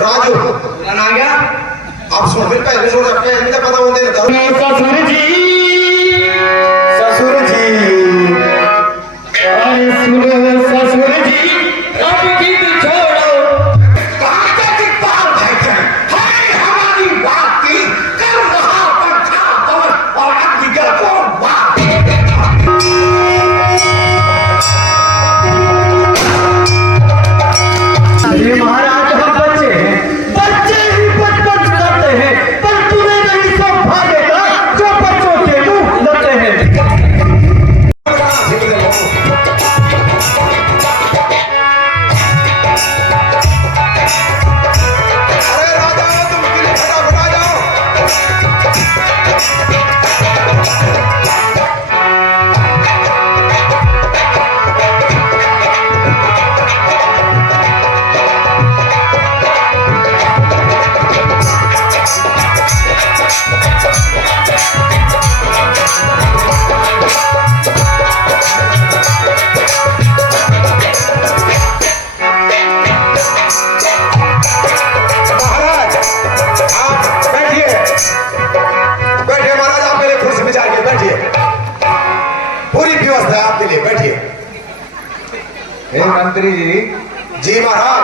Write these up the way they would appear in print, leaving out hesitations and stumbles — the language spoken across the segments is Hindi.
राजू आ गया। आप सुन फिर पहले छोड़ रखे हैं मुझे पता होते ससुर जी ससुर जी अरे सुनो ससुर जी अब जिद छोड़ो। कहाँ के दिक्कत बैठे हाय हमारी बात की कर रहा पंखा पवन और अब दिगर कौन बात अरे महाराज हम बच्चे हैं, बच्चे ही बचपन करते हैं, पर तुम्हें नहीं सब भागेगा जो बच्चों के मुंह लगते हैं। अरे राजा तुम किले फटाफट आ जाओ। महाराज आप बैठिए बैठिए महाराज आप मेरे कुर्सी में जाके बैठिए पूरी व्यवस्था है आपके लिए बैठिए। हे मंत्री जी, जी महाराज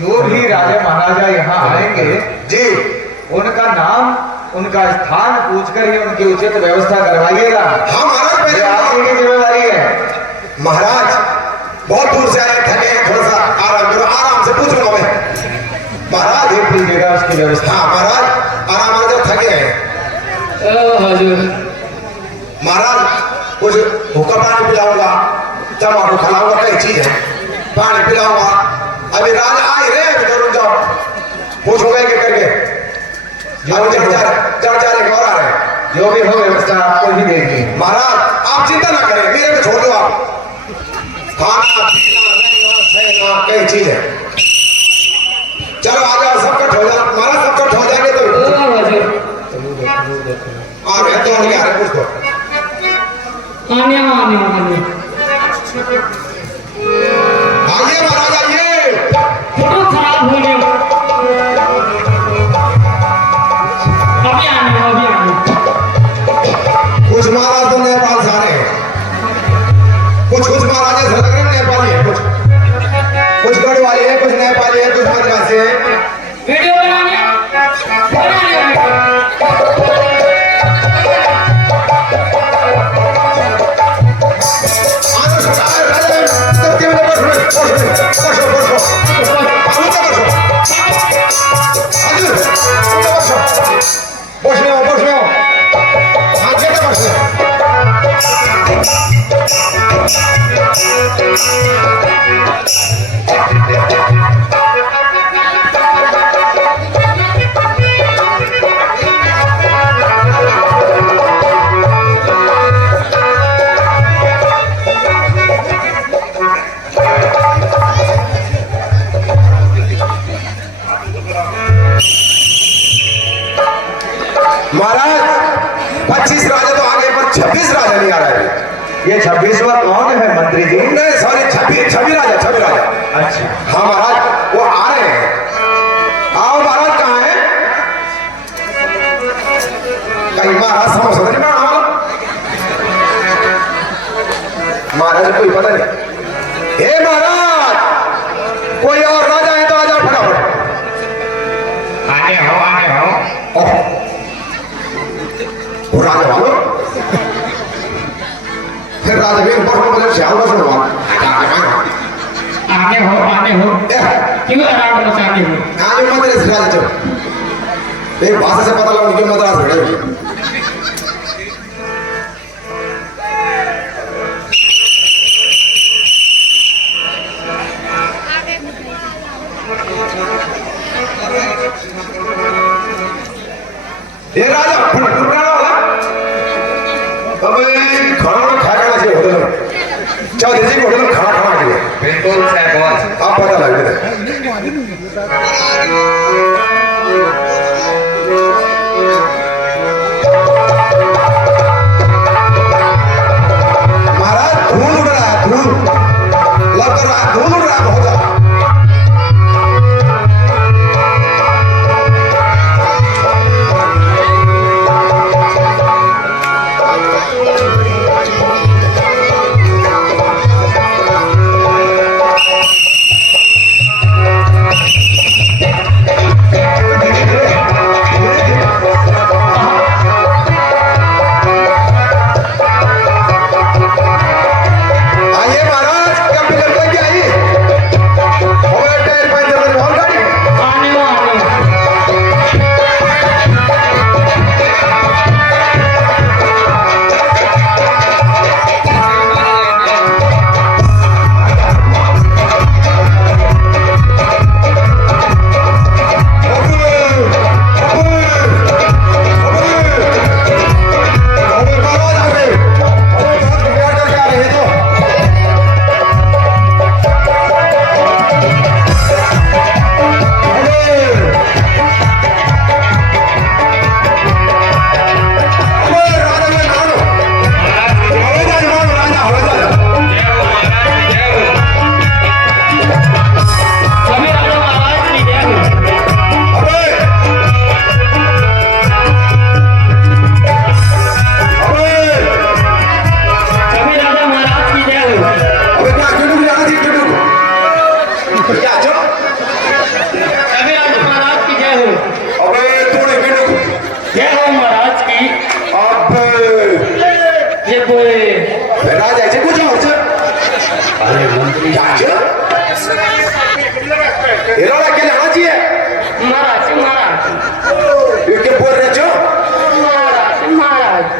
जो भी राजा महाराजा यहाँ आएंगे जी उनका नाम उनका स्थान पूछकर ही उनकी उचित व्यवस्था करवाइएगा। हाँ महाराज ये आपकी पहले जिम्मेदारी है। महाराज बहुत दूर से आए थके हैं थोड़ा सा आराम करो आराम से पूछूंगा मैं महाराज देख लीजिएगा उसकी व्यवस्था। हाँ महाराज आराम आराम थके हैं हजूर महाराज कुछ भूखा पानी पिलाऊंगा टमाटो खिलाऊंगा कई चीज है पानी पिलाऊंगा अभी राजा आए रे अभी तो रुक जाओ पूछूंगा एक करके अभी जड़ जा रहे और आ रहे हैं। जो भी हो व्यवस्था आपको ही देगी। महाराज आप चिंता ना करें मेरे पे छोड़ दो आप खाना पीना रहना सहना कई चीज है चलो आ जाओ सब कट हो जाओ महाराज सब कट हो जाएंगे तो आ रहे हैं तो आ रहे कुछ तो आने आने आने आइए महाराज आइए फोटो खराब हो गया। अभी आने कुछ महाराज तो नेपाल से आ रहे हैं कुछ महाराज ऐसे लग रहे हैं नेपाली है कुछ गढ़वाली है कुछ नेपाली है कुछ मद्रासी है वीडियो बनाने महाराज 25 राजा तो आगे पर 26 राजा नहीं आ रहा है ये 26वां कौन है मंत्री जी? नहीं सॉरी 26 राजा अच्छा, हाँ महाराज वो आ रहे हैं आओ महाराज कहाँ है कहीं महाराज समोसा नहीं बना महाराज कोई पता नहीं हे महाराज कोई और राजा है तो आ जाओ फटाफट आने हो। ओह, वो राजा वालों फिर राजा भी ऊपर को मतलब श्याम बस हुआ आने हो क्यों आराम मचाते हो। आज मद्रास राजा चल एक भाषा से पता लगा कि मद्रास रहे ये राजा फुटफुटाना वाला अबे खाना खाना चाहिए होटल में चाहे देसी होटल में खाना खाना चाहिए बिल्कुल साहब। आप पता लग गया महाराज धूल उड़ रहा है धूल लग रहा है धूल उड़ रहा है बहुत ज्यादा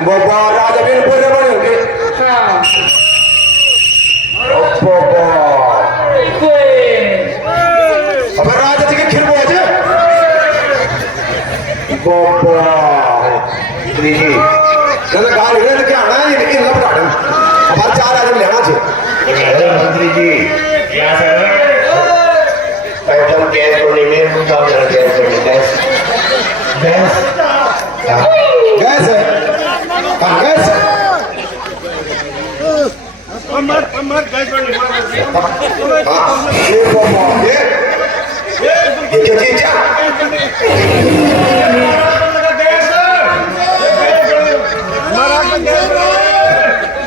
बाबा राजा बिन पूरे बड़े होंगे अब राजा जी के खिर बोझ बाबा देखिए जब गाड़ी ले के आना है लेकिन लब काटन हमारे 4 आदमी लेना चाहिए मंत्री जी क्या सर पैदल गैस को लेने मुझे गैस गैस गैस है कहाँ गैस हाँ ये बाबा ये क्या चीज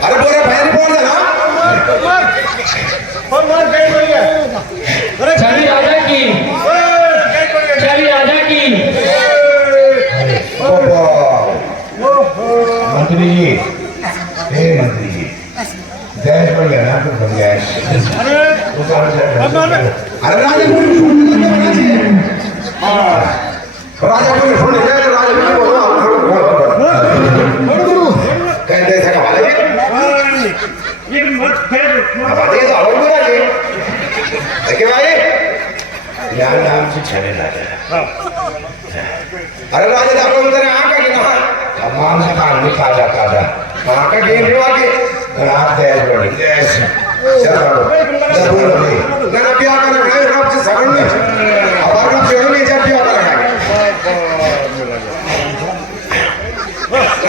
अरे बोले भैया बोल देना छवि राजा की मंत्री जी हे मंत्री जी गैस पर लेना तो बन गैस अरे राजा को होना चाहिए राजा को फोन ले राजा को बोलो कहते ऐसा कमाल है अब आते तो और बुरा जी क्या भाई यार नाम से चले राजा अरे राजा देखो अंदर आंख का ना तमाम से काम में ताजा ताजा आंख का गेम रिवा के रात गैस बड़ी गैस चलो ना प्यार करना है रब से सगन में अब रब से नहीं जब प्यार करना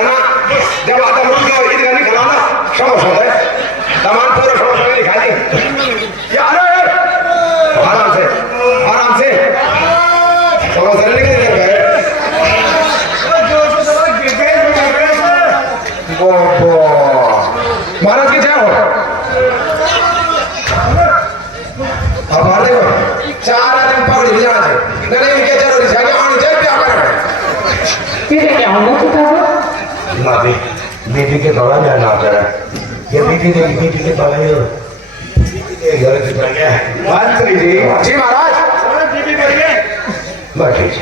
ना जब आता लोग का इधर नहीं खिलाना समझ होता है तमाम पूरा समझ में दिखा दी यार आराम से समझ रहे नहीं कर गए महाराज की जय हो अब मार देखो 4 आदमी पकड़ ले जाना चाहिए नहीं क्या जरूरी है कि आनी चाहिए क्या करना फिर क्या होगा माफी बेटी के दौरा जाना आता है ये बेटी के दौरा ये घर से पड़ गया मंत्री जी महाराज बस ठीक है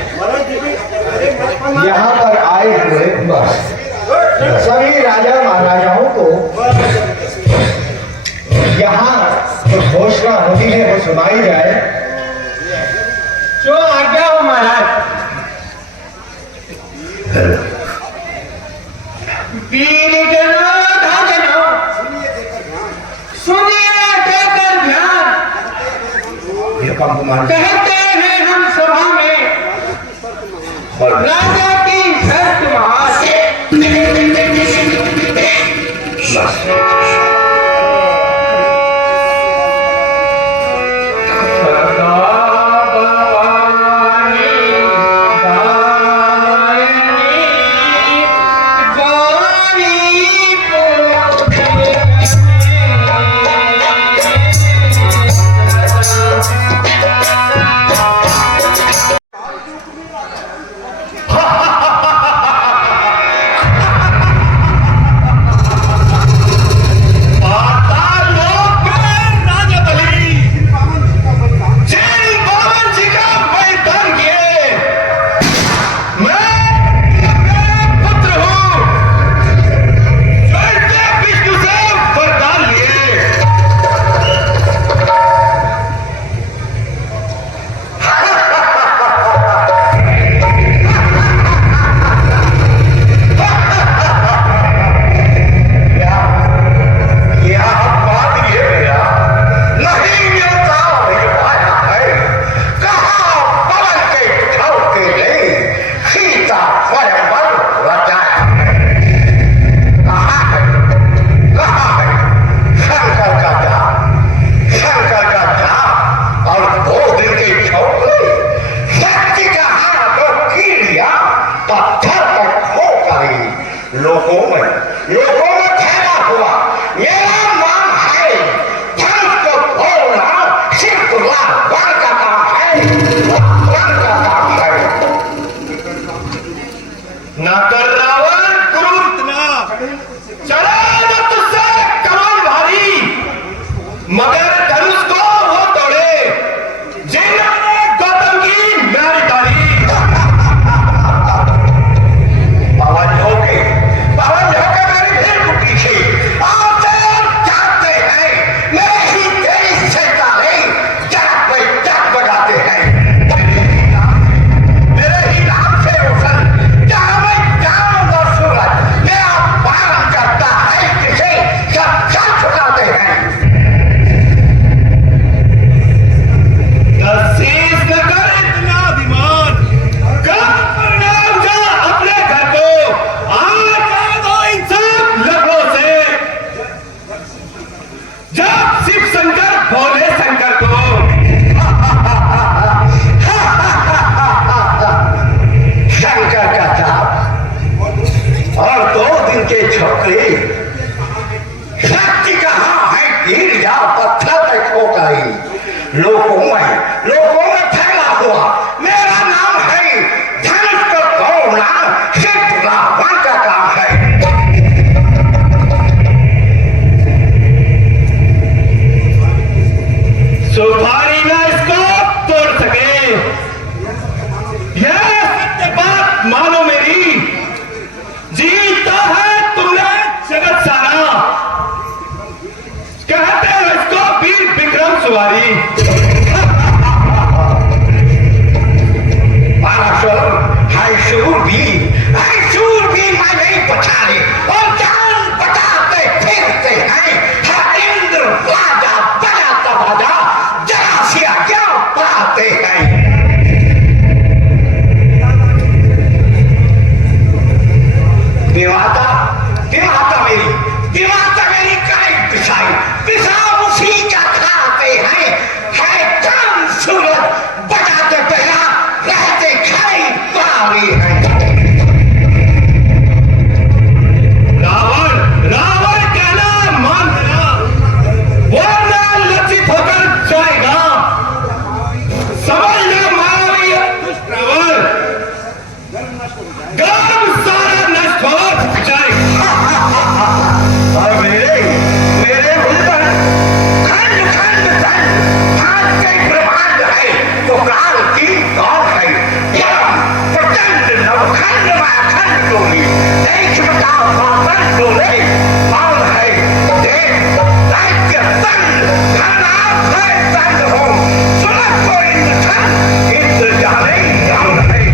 यहाँ पर आए हुए बस सभी राजा महाराजाओं को यहाँ जो घोषणा होती है वो सुनाई जाए। जो आज्ञा हो महाराज। वीर जनो धनो सुनिए देकर ध्यान, ये काम मान कहते हैं हम सभा में राजा की शर्त महाराज। बाबा गांव सारा नष्ट हो जाएगा। और मेरे हुल्लड़ खंड खंड खंड हाथ के ब्रह्मांड है तो काल की कौन है परम प्रचंड नवखंड में अखंड डोली देख बताओ पावन डोले कौन है देख राज्य दंड धनाव है दंड हो सुना कोई इंद्र इंद्र जाने कौन है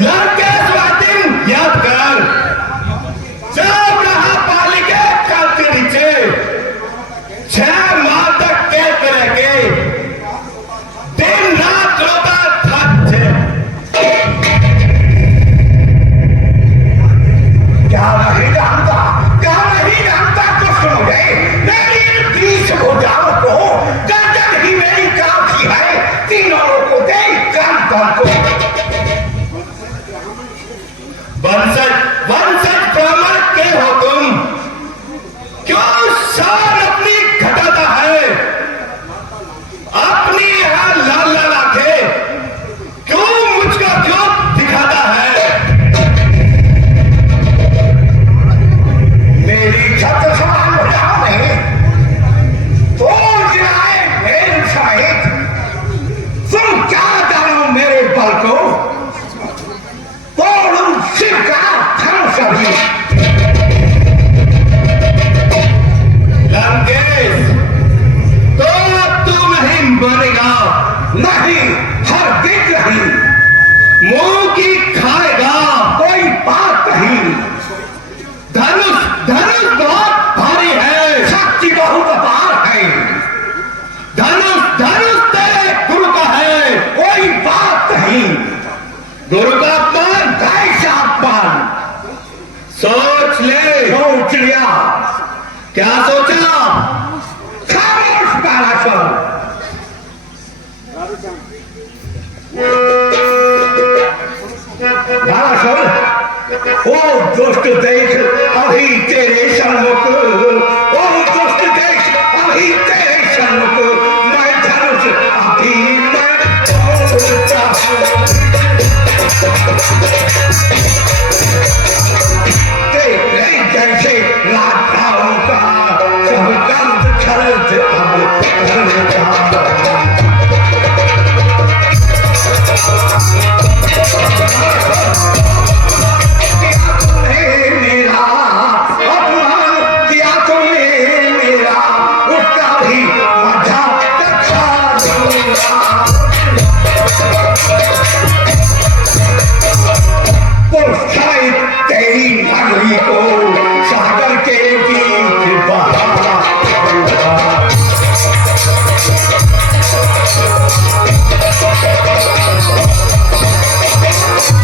लंकेश वह दिन याद कर जब रहा पालिके क्या सोचा? खामोश बालासुर। बालासुर, वो दुष्ट देख अभी तेरे सन्मुख, वो दुष्ट देख अभी तेरे सन्मुख, मैं धनुष अभी मैं तोड़ता हूं। देख रहे जैसे राधाओं का सब गंध खर्च अब करता हूं। मेरा अपमान किया तुमने मेरा, उसका भी मजा चखा दूंगा। शायद तेरी नगरी को सागर के बीच बहा दूंगा।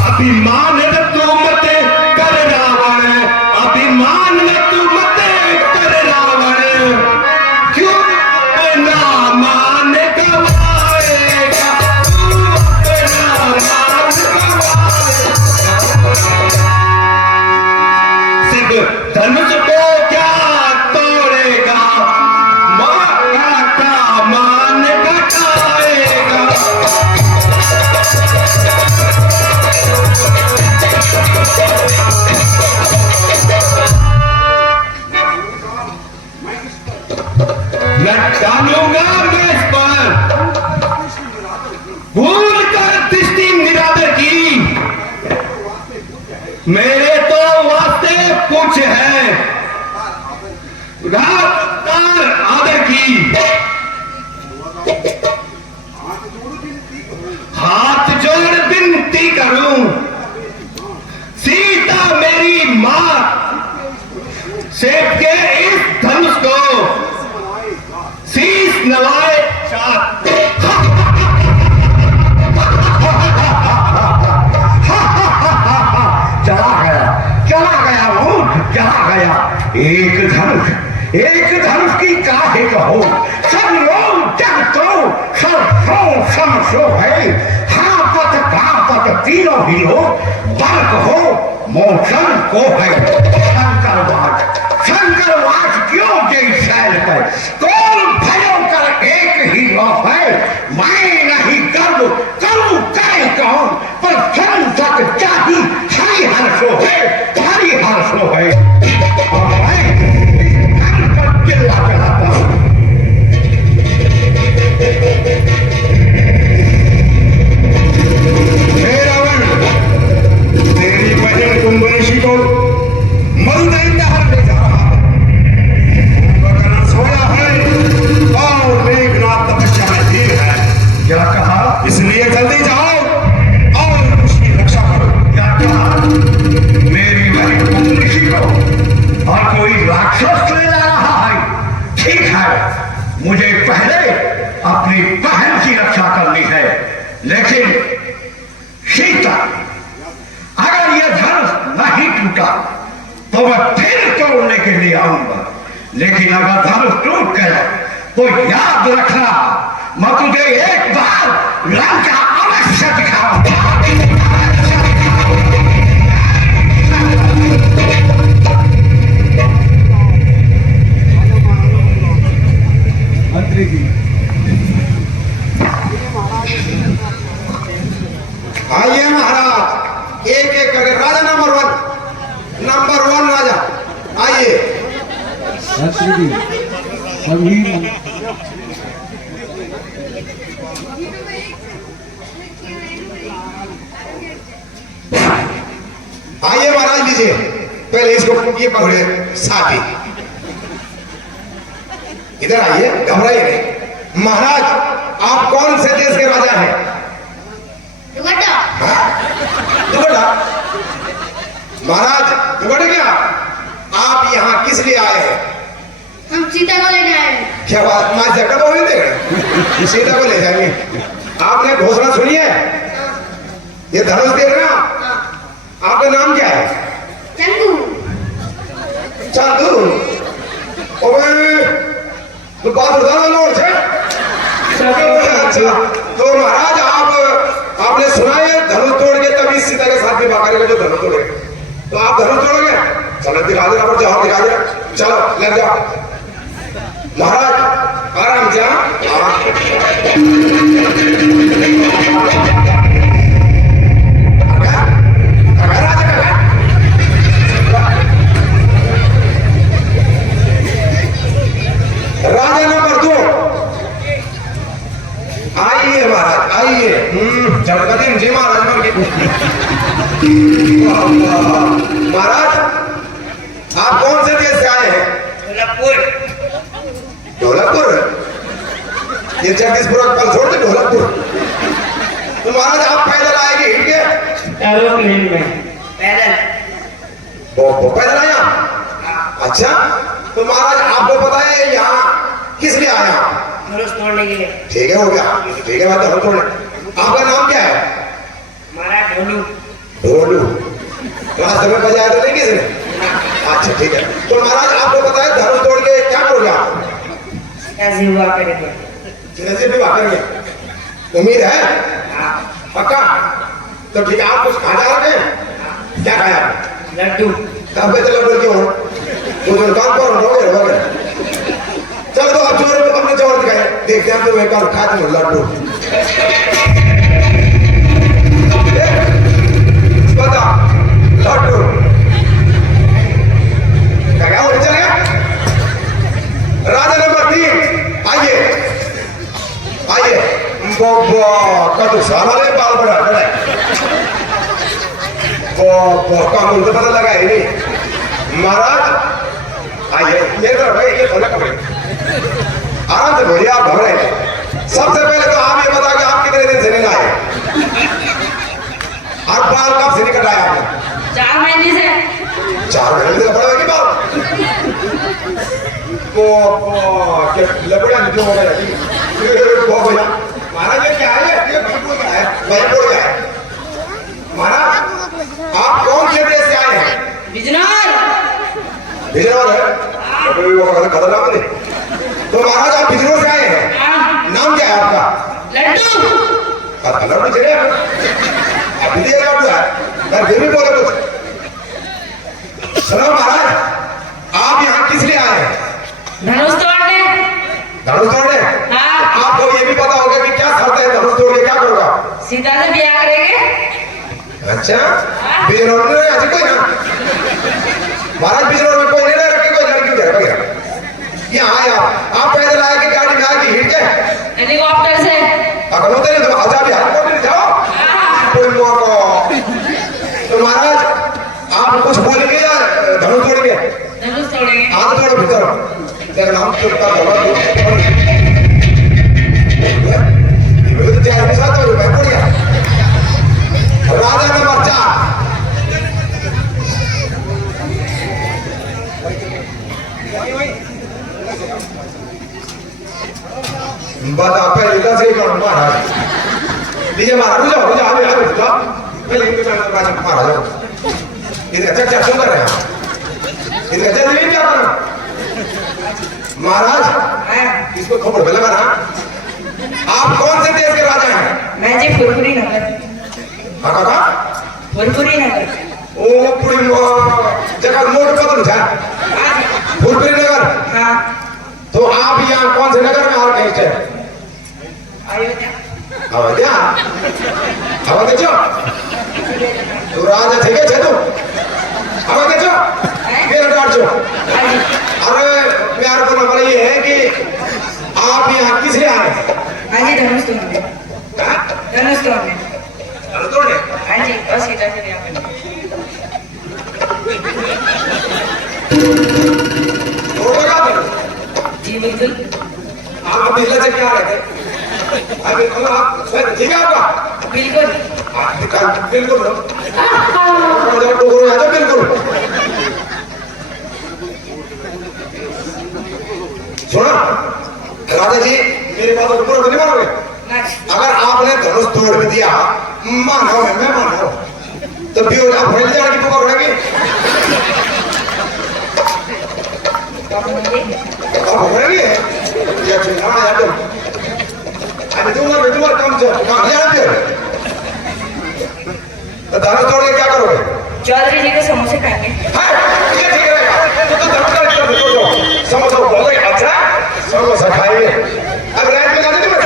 अभिमान न तू मत कर रावण, अभिमान न तू मत कर रावण, क्यों अपना मान गवाएगा, तू अपना मान गवाएगा। सिर्फ धनुष को क्या तोड़ेगा, माता का मान घटाएगा। डालूंगा मैं इस पर, भूल कर दृष्टि निरादर की, मेरे तो वास्ते कुछ है घातकार आदर की। हाथ जोड़ विनती करूं, सीता मेरी मां, सेठ के इस धनुष को शीश नवाए साथ। चला गया मूर्ख, चला गया। एक धनुष की काहे कहो, सब लोग जग तो सरसों समसो है। हापत पापत तीनों ही हो, बल हो मोशन को है। शंकरवास क्यों जय शैल पर, कौन भयो कर एक ही लो है। मैं नहीं गर्व करूं करे कौन, पर संसद चाही हरि हर्षो है, हरि हर्षो है। और मैं चिल्ला चलाता हूं। तेरी बहन कुंभऋषि को मरुदैत्य ले जा रहा है। कुंभकर्ण सोया है और मेघनाथ तपस्या में धीर है। क्या कहा? इसलिए जल्दी जाओ और उसकी रक्षा करो। क्या कहा? मेरी बहन कुंभऋषि को और कोई राक्षस ले जा रहा है। ठीक है, मुझे पहले अपनी बहन की रक्षा करनी है, लेकिन सीता अगर यह धनुष नहीं टूटा तो मैं फिर तोड़ने के लिए आऊंगा। लेकिन अगर धनुष टूट गया तो याद रखना, मैं तुझे एक बार लंका अवश्य दिखाऊंगा। मंत्री जी, आइए महाराज, एक एक करके राजा नंबर वन राजा आइए। मंत्री जी, सभी आइए महाराज, लीजिए। पहले इसको ये पकड़े साथी, इधर आइए, घबराइए नहीं। महाराज, आप कौन से देश के राजा हैं? दुगड्डा। दुगड्डा? महाराज, दुगड्डा क्या? आप यहाँ किस लिए आए हैं? हम सीता को लेने आए हैं। क्या बात, माँ जगह बोल दे सीता को ले जाएंगे। आपने घोषणा सुनी है? ये धनुष देख रहे हैं आप? आपका नाम क्या है? चंदू। चांदू। ओए तो बात बताना लोग से अच्छा तो महाराज आपने सुना है धनुष तोड़ के तभी सीता के साथ विवाह करेगा जो धनुष तोड़े तो आप धनुष तोड़ोगे चलो दिखा देना पर जाओ दिखा देना चलो लग जाओ महाराज आराम से राजा नंबर 2 आइए महाराज आइए जगदीन जी महाराज मर गए महाराज आप कौन से देश से आए हैं ढोलकपुर ये जगदीशपुर कल छोड़ दे ढोलकपुर तो महाराज आप पैदल आएंगे हिट के एरोप्लेन में पैदल आया अच्छा तो महाराज आपको पता है यहाँ किस लिए आया धनुष तोड़ने के लिए। ठीक है हो गया ठीक है बात तोड़ने आपका नाम क्या है महाराज ढोलू। ढोलू रास्ते में बजाया तो नहीं किसने अच्छा ठीक है तो महाराज आपको पता है धनुष तोड़ के क्या करोगे आप ऐसे हुआ करेंगे। जैसे भी वाकर में उम्मीद है पक्का तो ठीक है आप कुछ खा जा रहे हैं क्या खाया लड्डू। तब तो लड्डू क्यों तो काम करो रोगे रोगे चल तो आप जोर अपने जोर दिखाए देखते हैं तो एक बार खाते हैं लड्डू बता लड्डू क्या हो चलेगा राजा नंबर 3 आइए आइए कदू सारे बाल बड़ा बड़ा का मुझे पता लगा ही नहीं महाराज आइए ये भाई ये थोड़ा कपड़े आराम से बोलिए आप घबराए सबसे पहले तो आप ये बता कि आप कितने दिन से नहीं आए और बाल कब से नहीं कटाया आपने 4 महीने से। 4 महीने से बड़ा की बाल क्या लपड़ा नहीं हो गया भैया महाराज ये क्या है ये भरपूर क्या है भरपूर क्या है महाराज आप कौन से देश से आए हैं बिजनौर। बिजनौर है वो खतरा नहीं तो महाराज आप बिजनौर से आए हैं नाम क्या है आपका लड्डू। लड्डू चले आप भी लड्डू है मैं फिर भी बोले कुछ सुनो महाराज आप यहाँ किस लिए आए हैं धनुष तोड़ने। धनुष तोड़ने हाँ। आपको ये भी पता होगा कि क्या शर्त है धनुष तोड़ के क्या करोगा सीता से ब्याह करेंगे। अच्छा बिजनौर में ऐसे कोई ना महाराज बिजनौर में कोई नहीं रखे कोई लड़की घर वगैरह यहाँ आए आप पैदल आए कि गाड़ी में आए कि हिट गए हेलीकॉप्टर से। अगर होते नहीं तो आजा भी हेलीकॉप्टर जाओ कोई मौका तो महाराज आप कुछ बोलेंगे या धनुष तोड़ेंगे धनुष तोड़ेंगे। हाथ तोड़ो भीतर देखना हम चुपता दबा दो तैयार के साथ हो बैठ गया राजा नंबर 4 बता पहले दस ही कौन महाराज लीजिए महाराज जाओ जाओ आगे जाओ पहले इनके राजा महाराज जाओ इधर चर्चा क्यों कर रहे हैं इधर चर्चा नहीं क्या कर महाराज इसको खबर लगा ना आप कौन से देश के राजा हैं मैं जी फुरफुरी नगर। काका फुरफुरी नगर। ओ पूरी जगह मोट कदम था फुलपुरी नगर। हाँ। तो आप यहाँ कौन से नगर में आ गए थे अयोध्या। अयोध्या अयोध्या जो तो राजा थे क्या तू अयोध्या जो मेरा डाट जो अरे प्यार को नंबर ये है कि आप यहाँ किस लिए आए हाँ जी धनुष तोड़ने। धनुष तोड़ने। तोड़ने हाँ जी बस सीता से ब्याह करने। तोड़ेगा जी बिल्कुल। आप बिजली से क्या रहते अभी आप ठीक है आपका बिल्कुल। बिल्कुल बिल्कुल सुनो राजा जी मेरी बात को पूरा नहीं मानोगे अगर आपने धनुष तोड़ भी दिया मानो मैं मानो तो भी आप फैल जाएगी तो पकड़ेंगे भोगरे नहीं है ये चुनाव यार तुम अभी तुम्हारा काम से कहाँ जाना फिर तो दाना तोड़ के क्या करोगे चौधरी जी के समोसे खाएंगे ये ठीक रहेगा तो धर्मकाल की तरफ देखो समोसा बोले अच्छा समोसा खाएंगे अब रात में खाते तुम्हें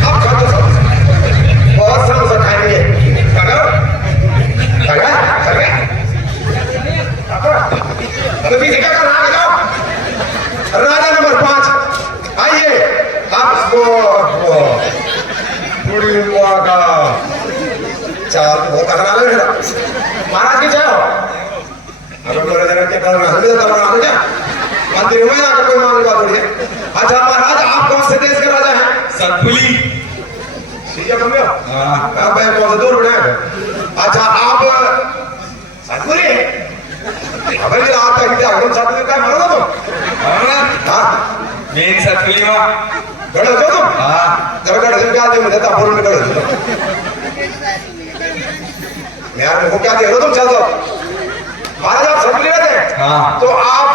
अब खाते समोसा बहुत समोसा खाएंगे तो पीछे क्या कर रहा है राजा नंबर 5 आइए आपको पूरी हुआ का चाल बहुत खतरा लग रहा महाराज की जय हो अगर मेरे जरा के पास हम भी तो बना क्या मंदिर में आकर कोई मांग बात थोड़ी है अच्छा महाराज आप कौन से देश के राजा हैं सतपुली सीधा कम हो हां भाई बहुत दूर बने अच्छा आप सतपुली अबे ये आप तक क्या हम सतपुली का मारो तुम हां मेन सतपुली में गड़ा जो तुम हां जब गड़ा से क्या दे मुझे तो बोल में गड़ा मैं यार को क्या दे रहा तुम चल जाओ महाराज आप सतपुली रहते हाँ। तो आप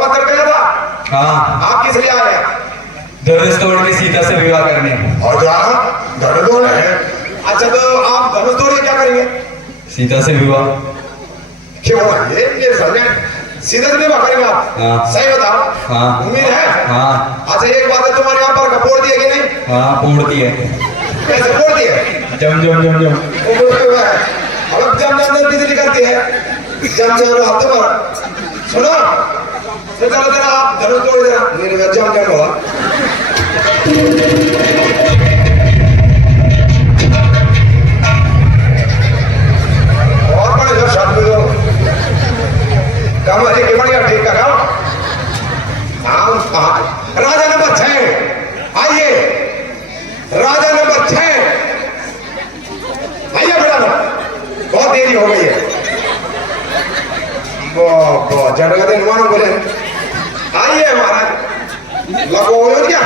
पत्थर गया था हाँ आप किस लिए आए हैं धनुष तोड़ के सीता से विवाह करने और जा धनुष तोड़ है अच्छा तो आप धनुष तोड़ के क्या करेंगे सीता से विवाह क्यों ये समझे सीधे से विवाह करेंगे आप हाँ। सही बताओ हाँ। उम्मीद है हाँ अच्छा एक बात है तुम्हारे यहाँ पर कपोड़ दिए कि नहीं हाँ पोड़ती है कैसे फोड़ दिए जम जम जम जम वो बोलते हुए अब जम जम जम बिजली करती है जम जम हाथ पर सुनो तो चलो जरा आप धनुष तोड़ देना मेरे जम जम हुआ और बड़े जो शब्द जो कमरे के बढ़िया ठीक कराओ राजा नंबर 6 आइए राजा नंबर 6 आइए बेटा बहुत देरी हो गई है बहुत जगह दिन मानो बोले आइए महाराज लगो हो क्या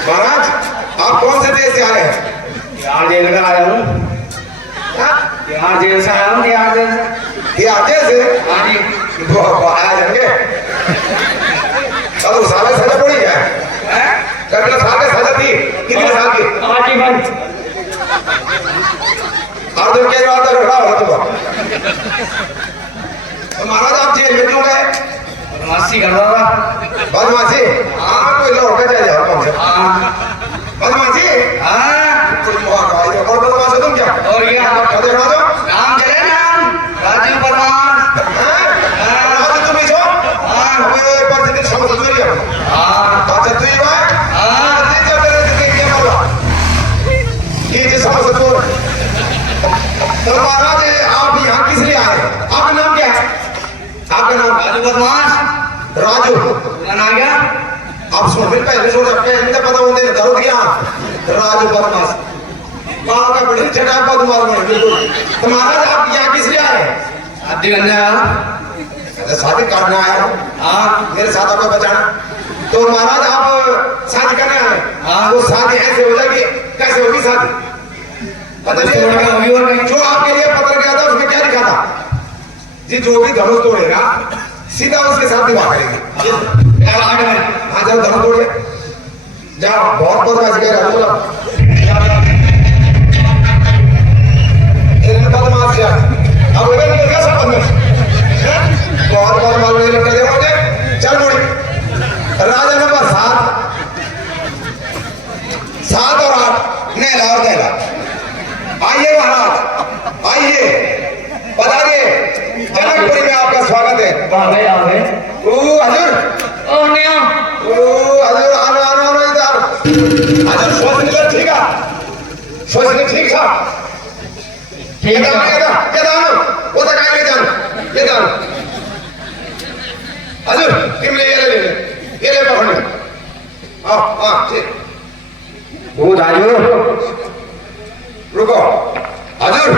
महाराज आप कौन से देश से आए हैं बिहार जेल का आया हूँ बिहार जेल से आया हूँ बिहार जेल से ये आते से हाँ जी आया जाएंगे चलो साल सजा पड़ी है कितने साल की सजा थी कितने साल की आजीवन अर्जुन के बाद झगड़ा हो तुम तो महाराज आप जेल में क्यों गए बदमाशी कर रहा था बदमाशी हाँ कोई लौट के जाए कौन से बदमाशी हाँ कोई और बदमाश हो तुम क्या और क्या कदे राजो नाम चले नाम राजीव बदमाश राजो तुम ही जो हाँ हमें पर जितने समझ तो नहीं है हाँ अच्छा तू ही बात हाँ जी जो तेरे क्या बोला कि जी समझ तो तो महाराज आप यहाँ किस लिए आए आपका नाम क्या है आपका नाम राजू बदमाश राजू गाना आ गया आप सुन फिर पहले सुन रखे हैं मुझे पता होते दर्द क्या राजू बदमाश माँ का बड़ी छठा बदमाश बने बिल्कुल तो महाराज आप यहाँ किस लिए आए शादी करने आया शादी करने आया हूँ हाँ मेरे साथ आपको बचाना तो महाराज आप शादी करने आए हाँ। वो शादी ऐसे हो जाएगी कैसे होगी शादी पता धनुष तोड़ के होगी और नहीं नहीं। जो आपके लिए पत्र गया था उसमें क्या लिखा था जी जो भी धनुष तोड़ेगा सीधा उसके साथ विवाह करेंगे हाँ जरा धनुष तोड़िए जाओ बहुत बदमाश कह रहा बोला बदमाश क्या अब वो निकल गया सब बदमाश बहुत बदमाश मुझे लगता है मुझे चल मुड़ी राजा नंबर 7 और 8 नैला और दैला आइए महाराज आइए बताइए जनकपुरी में आपका स्वागत है आ गए हजूर ओ नियम हजूर आना आना आना इधर हजूर सोच ले ठीक है सोच ले ठीक है ठीक है ये दानो वो तक आगे जान ये दानो हजूर किम ले ये ले पकड़ ले हाँ ठीक वो राजू रुको हजूर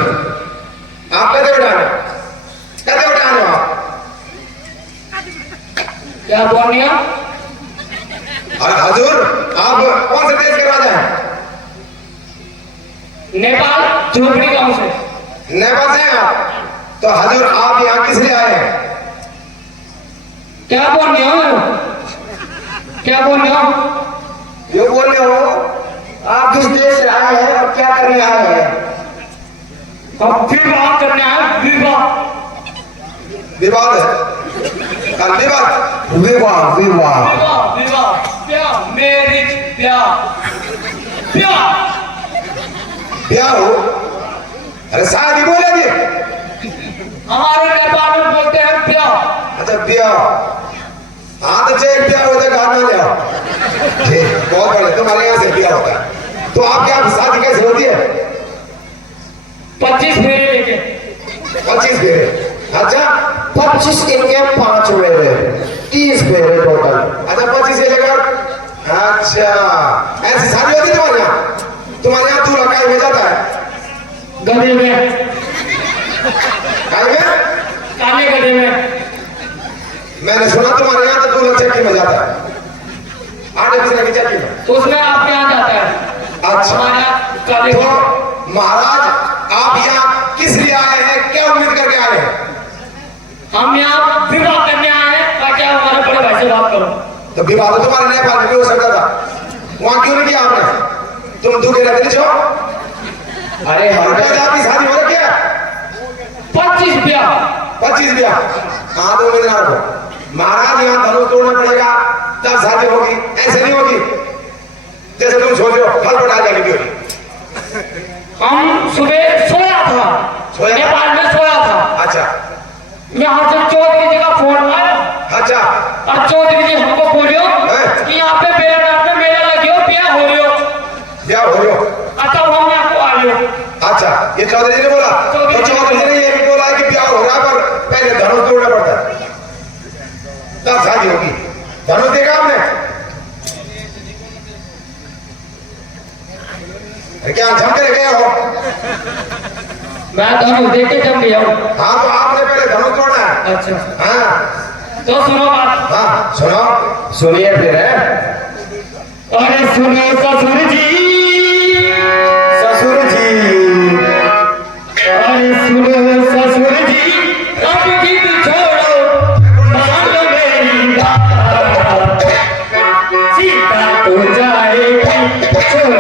आप कहते उठाने आप क्या बोल नियम अरे हजूर आप कौन से देश के राजा हैं नेपाल झोपड़ी गांव से नेपाल से हैं आप तो हजूर आप यहाँ किस लिए आए हैं? क्या बोल रहे हो? क्या बोल रहे हो? ये बोल रहे हो आप किस देश से आए हैं और क्या करने आए हैं? हम विवाह करने आए, विवाह। विवाद है, विवाद, विवाह, विवाह, विवाह, विवाह, प्यार, मैरिज, प्यार, प्यार। ब्याह हो? अरे शादी बोले जी। हमारे नेपाल में बोलते हैं प्यार। अच्छा ब्याह, हाँ तो चेक ब्याह होता है, गाना ले आओ। ठीक, बहुत बढ़िया, तुम्हारे यहाँ से ब्याह होता है। तो आपके यहाँ शादी कैसे होती है? 25 फेरे लेके। 25 फेरे। अच्छा 25 इनके 5 फेरे, 30 फेरे टोटल। अच्छा 25 से लेकर, अच्छा ऐसी शादी होती है तुम्हारे यहाँ? तुम्हारे यहाँ दूल्हा काहे में जाता है? गधे में, काहे में? काले गधे में। मैंने सुना तुम्हारे यहाँ तो दूल्हा चक्की में जाता है, आटे पीसने की चक्की में। तो उसमें आपके यहाँ जाता है। अच्छा हमारे यहाँ काले तो गधे। महाराज आप यहाँ किस लिए आए हैं, क्या उम्मीद करके आए हैं? हम यहाँ विवाह करने आए हैं ताकि आप हमारे बड़े भाई से बात करो। तो विवाह तो तुम्हारे नेपाल में भी हो सकता था, वहां क्यों नहीं किया आपने? तुम दुखे रहते हो। अरे और क्या जाति शादी हो रखी है? 25 ब्याह। 25 ब्याह। हाँ तो उम्मीद ना रखो महाराज, यहाँ धनुष तोड़ना पड़ेगा तब शादी होगी, ऐसे नहीं होगी जैसे तुम सोच रहे हो, फल पटा जाने की होगी। हम सुबह सोया था, सोया था? नेपाल में सोया था। अच्छा यहाँ से चौधरी जी का फोन आया। अच्छा और चौधरी जी हमको बोलियो कि यहाँ पे बेलानाथ में मेला लगियो, ब्याह हो रही हो। ब्याह हो रही हो? अच्छा हम यहाँ को आ रही हो। अच्छा ये चौधरी जी ने बोला? तो चौधरी जी ने ये भी बोला है कि ब्याह हो रहा है पर पहले धनुष तोड़ना पड़ता है तब शादी होगी। धनुष देखा आपने? अरे क्या झम कर गए हो? मैं धनुष देख के जम गया हूँ। हाँ तो आपने पहले धनुष तोड़ना है। अच्छा हाँ तो सुनो बात। हाँ सुनो, सुनिए फिर है। अरे सुनो ससुर जी, ससुर जी, अरे सुनो ससुर जी, अब जिद छोड़ो, मान लो मेरी बात। सीता तो जाएगी, छोड़ा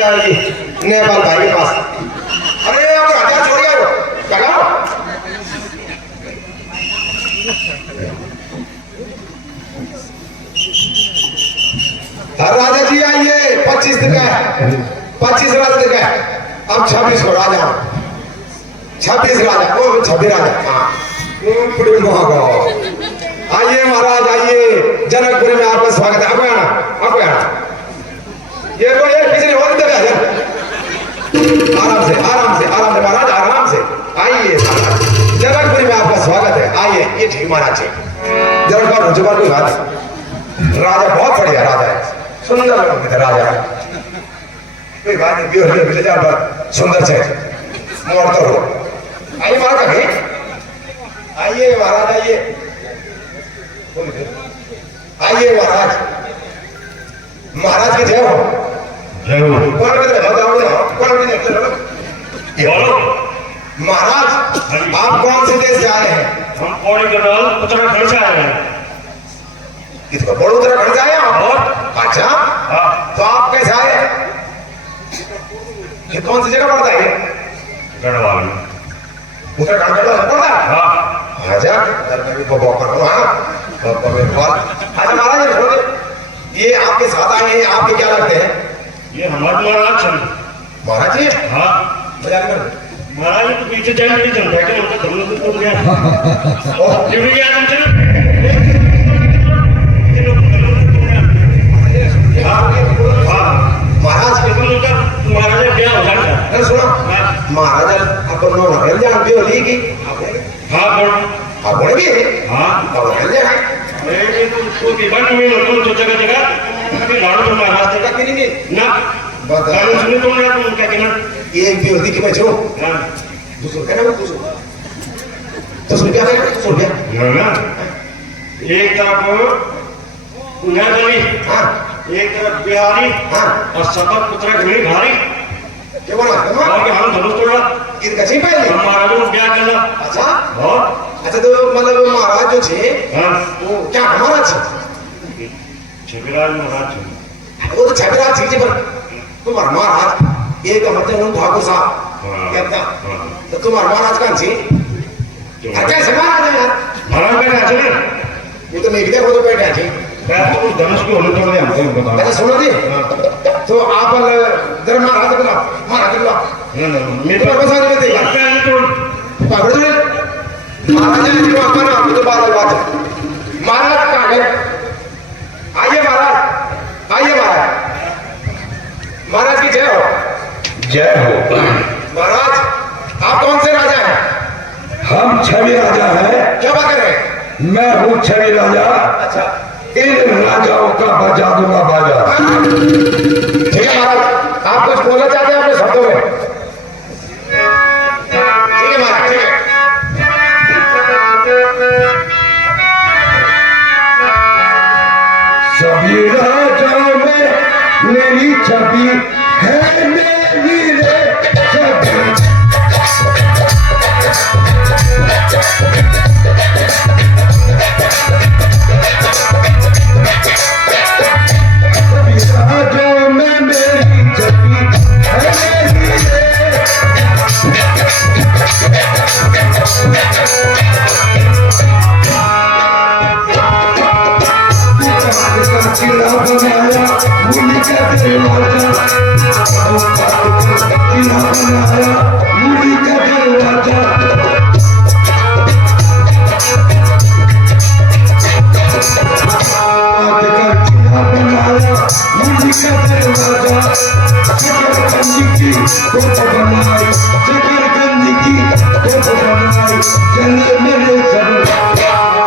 जाएगी नेपाल भाई के पास। अरे अब राजा छोड़िए वो लगाओ। राजा जी आइए, 25 दिन का है, 25 राजा दिन का है। अब 26 को राजा, 26 राजा, ओ 26 राजा। हाँ आइए महाराज आइए, जनकपुरी में आपका स्वागत है। आपको आना, आपको आना। ये को ये किसी ने और दे आराम से आराम से आराम से महाराज, आराम से आइए महाराज, जनकपुरी में आपका स्वागत है। आइए, ये ठीक महाराज जी, जरा रुचि कोई बात। राजा बहुत बढ़िया राजा है, सुंदर है राजा, कोई बात नहीं, सुंदर से मोड़ तो हो। आइए महाराज, कभी आइए महाराज, आइए आइए महाराज, महाराज की जय हो। जय हो। महाराज आप कौन से देश से आए हैं? हम पौड़ी गढ़वाल उत्तराखंड से आए हैं। कितना बड़ा उत्तराखंड से आए हैं आप? अच्छा, तो आप कैसे आए? ये कौन सी जगह पड़ता है? गढ़वाल में। उत्तराखंड पड़ता है? हाँ। अच्छा, अच्छा महाराज, ये आपके साथ आए हैं, आपके क्या लगते हैं? ये हमारे महाराज हैं। महाराज जी? हाँ। मजाक कर। महाराज तो पीछे जाए नहीं चल बैठे, उनका धर्म तो गया। ड्यूटी गया तुमसे। महाराज महाराज क्या हो जाता? सुनो महाराज, अपन जानते हो ली की? हाँ आप बोलेंगे? हाँ। तो विभाग में लोगों तो जगह जगह लाड़ू तो महाराज क्या करेंगे ना बता। सुने तुमने तुम क्या कहना? एक भी होती कि मैं छो हाँ। 200 कहना, 200 रुपया कहना, 200 रुपया। ना एक तरफ उन्हें हाँ एक तरफ बिहारी हाँ, और सपत उत्तराखंडी भारी क्या बोला? और कि हम धनुष तोड़ा इनका चाहिए पहले। हम महाराजों को क्या करना? अच्छा और अच्छा, तो मतलब महाराज जो थे हाँ वो क्या हमारा थे? छबिराज महाराज थे। वो तो छबराज थी जी, पर तुम्हारा महाराज एक मतलब उन ठाकुर साहब हाँ। कहता, हाँ। तो तुम्हारा महाराज कौन सी? कैसे महाराज है यार? महाराज बैठे थे ना, ये तो मैं भी देखो तो बैठा थी। तो उस धनुष को होने तोड़ दिया हमको बता। अच्छा सुनो जी, तो आप जरा महाराज बुला, महाराज बुला, मैं तुम्हारे पास आने में देगा पहले तोड़ पकड़ दो महाराज जी को अपना आपको तो बात बात। महाराज कहाँ गए? आइए महाराज, आइए महाराज, महाराज की जय हो। जय हो। महाराज आप कौन से राजा हैं? हम छवि राजा हैं। क्या बात कर रहे हैं? मैं हूँ छवि राजा। अच्छा इन राजाओं का बजा दूंगा बाजा। ठीक है महाराज, आप कुछ बोलना चाहते हैं अपने शब्दों में? ठीक है महाराज, ठीक है। सभी राजाओं में मेरी छवि है, मेरी रे छवि। सभी राजाओं में मेरी छवि है, मेरी रे। किला बनाया मुनि का दरवाजा, किला बनाया मुनि का दरवाजा। आजकल किला बनाया मुनि का दरवाजा, शकरकंदी की कोट बनाई, शकरकंदी की कोट बनाई। चले मेरे सब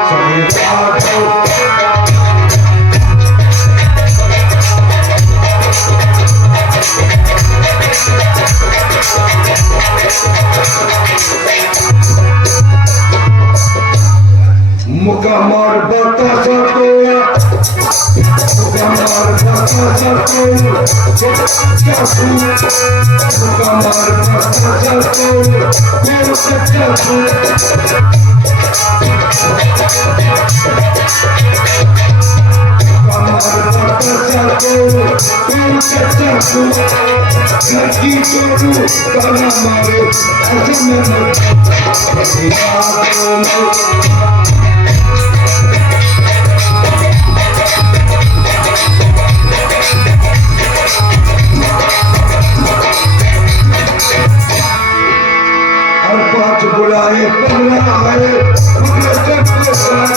सभी राजाओं मुका मार बतासा कोया, मुका मार बतासा कोया, मुका मार बतासा कोया, मेरे सच्चा मुका मार बतासा कोया, मेरे सच्चा ताना मारो ऐसे में और 5 बुलाए 15 आए 15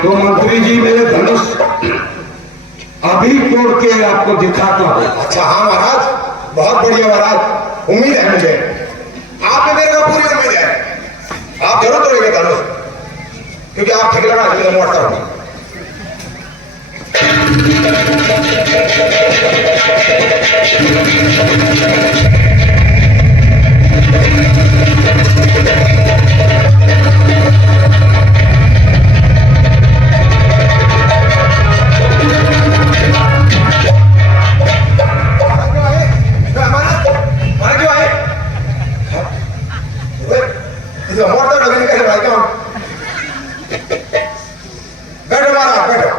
तो मंत्री जी मेरे धनुष अभी तोड़ के आपको दिखाता हूं। अच्छा हाँ महाराज, बहुत बढ़िया महाराज, उम्मीद है मुझे, आप पे मेरे को पूरी उम्मीद है, आप जरूर तोड़ेंगे धनुष, क्योंकि आप ठीक लगा मैं मोड़ता हूँ। बैठो महाराज बैठो।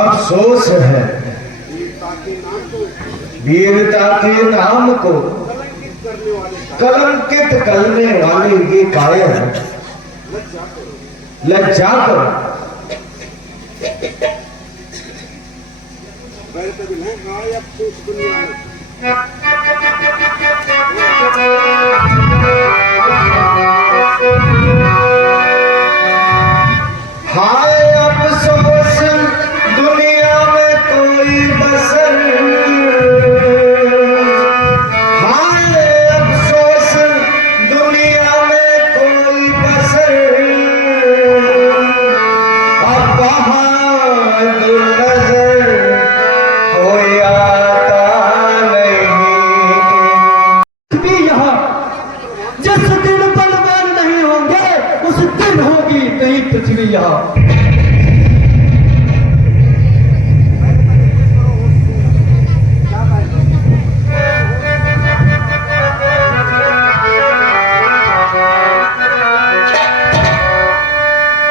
अफसोस है वीरता के नाम को कलंकित करने वाले ये कायर लज्जा करो। हाय अफसोस दुनिया में कोई बसर, हाय अफसोस दुनिया में कोई बसर, अब बहादुर नजर कोई आता नहीं। भी यहाँ जिस दिन बलवान नहीं होंगे उस दिन होगी नई पृथ्वी यहाँ।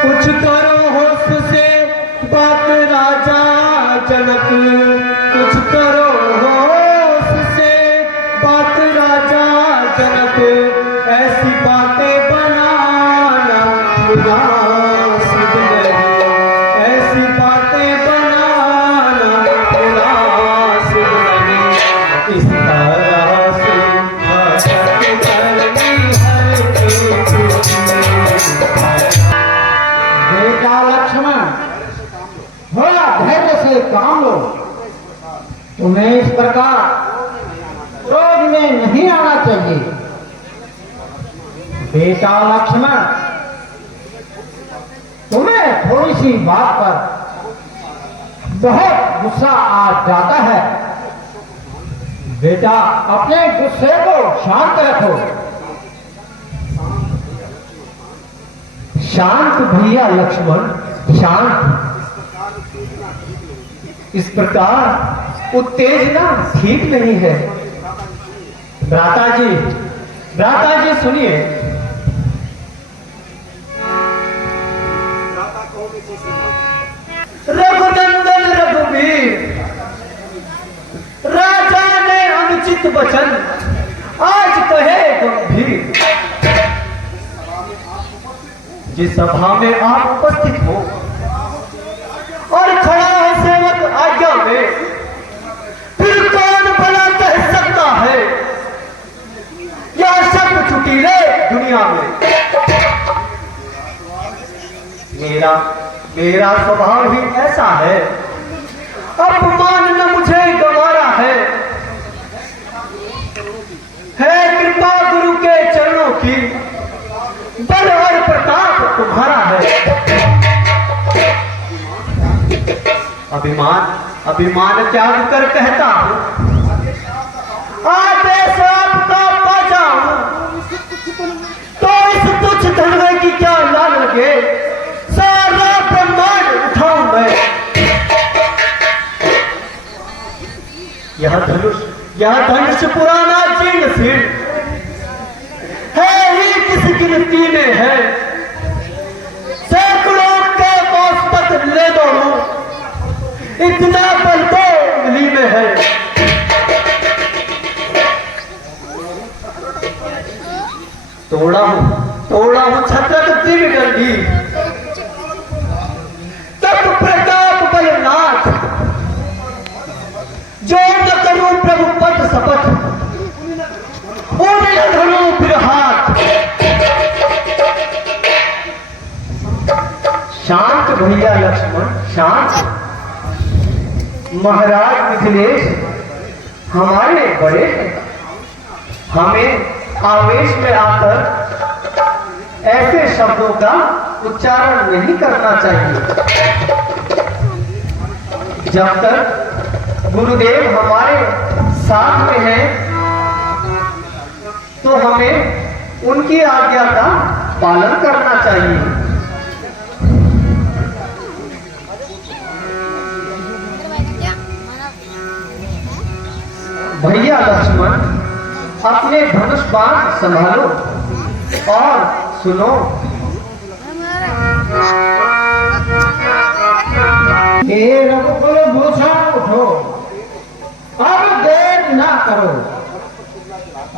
कुछ करो होश से बात राजा जनक, कुछ करो होश से बात राजा जनक, ऐसी बातें बनाना मुनासिब नहीं, ऐसी बातें बनाना मुनासिब नहीं, इस तरह से हरकत करनी हर एक बेटा लक्ष्मण थोड़ा धैर्य से काम लो। तुम्हें इस प्रकार क्रोध में नहीं आना चाहिए। बेटा लक्ष्मण, तुम्हें थोड़ी सी बात पर बहुत गुस्सा आ जाता है। बेटा अपने गुस्से को शांत रखो। शांत भैया लक्ष्मण, शांत। इस प्रकार उत्तेजना ठीक नहीं है। भ्राता जी सुनिए। रघुनंदन रघुवीर, राजा ने अनुचित वचन आज कहे गंभीर। जिस सभा में आप उपस्थित हो और खड़ा है सेवक आज्ञा में, फिर कौन भला कह सकता है यह शब्द छुटीले दुनिया में। मेरा स्वभाव ही ऐसा है, अपमान न मुझे गंवारा है कृपा गुरु के चरणों की, बल और प्रताप तुम्हारा है। अभिमान त्याग कर कहता हूँ, आदेश आपका पा जाऊं तो इस तुच्छ धन में की क्या ना लगे, सारा ब्रह्मांड उठाऊं मैं। यह धनुष पुराना जीर्ण शीर्ण है ही किस गिनती में है, सैकड़ों के मस्तक ले दौड़ूं, इतना बल तो उंगली में है। तोड़ा हूं छत्रक दिव्य डंडी, तब प्रताप बलनाथ, जो न करूं प्रभु पद शपथ, उन्हें न धरूं फिर हाथ। शांत भैया लक्ष्मण शांत। महाराज मिथिलेश हमारे बड़े हैं, हमें आवेश में आकर ऐसे शब्दों का उच्चारण नहीं करना चाहिए। जब तक गुरुदेव हमारे साथ में हैं, तो हमें उनकी आज्ञा का पालन करना चाहिए। भैया लक्ष्मण अपने धनुष बाण संभालो और सुनो। हे रघुकुल भूषण उठो, अब देर ना करो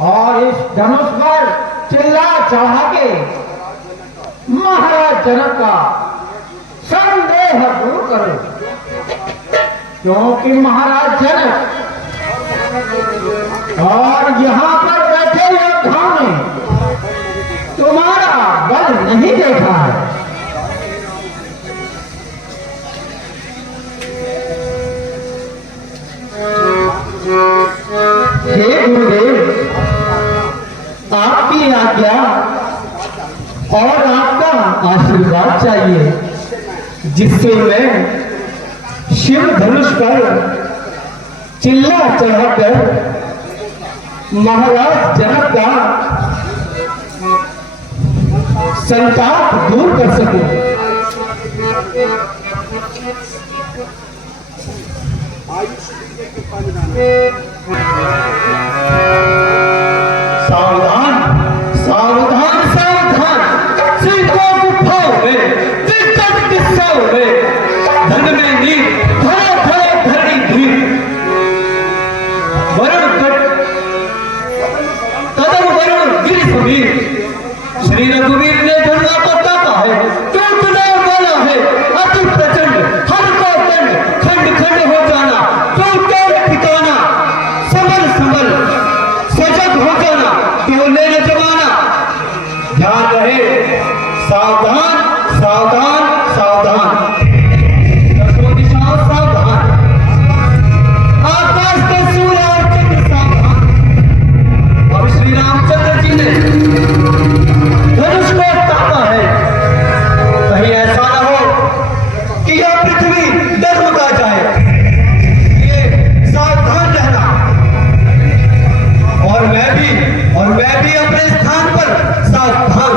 और इस धनुष पर चिल्ला चढ़ा के महाराज जनक का संदेह दूर करो, क्योंकि महाराज जनक और यहाँ पर बैठे योद्धाओं ने तुम्हारा बल नहीं देखा है। हे गुरुदेव, आपकी आज्ञा और आपका आशीर्वाद चाहिए, जिससे मैं शिव धनुष पर चिल्ला चढ़ाकर महाराज जनक का संताप दूर कर सकूं। सावधान सावधान सावधान, सिंहों गुफाओं में, दिक्कत किस्सों में, धन में नींद, धड़ो धड़ो धरनी धीर, वरुण तदन वरुण गिर समीर। श्री रघुवीर ने धनुआ को ताका है, टूटने वाला है अति प्रचंड, हर को दंड, खंड खंड हो जाना, टूटे ठिकाना, संभल संभल सजग हो जाना, टोले न जमाना। ध्यान रहे, सावधान सावधान सावधान, दसों दिशाओं सावधान, आकाश के सूर्य और चंद्र सावधान। अब श्री रामचंद्र जी ने धनुष को ताका है, कहीं ऐसा न हो कि यह पृथ्वी डगमगा जाए, ये सावधान रहना। और मैं भी अपने स्थान पर सावधान।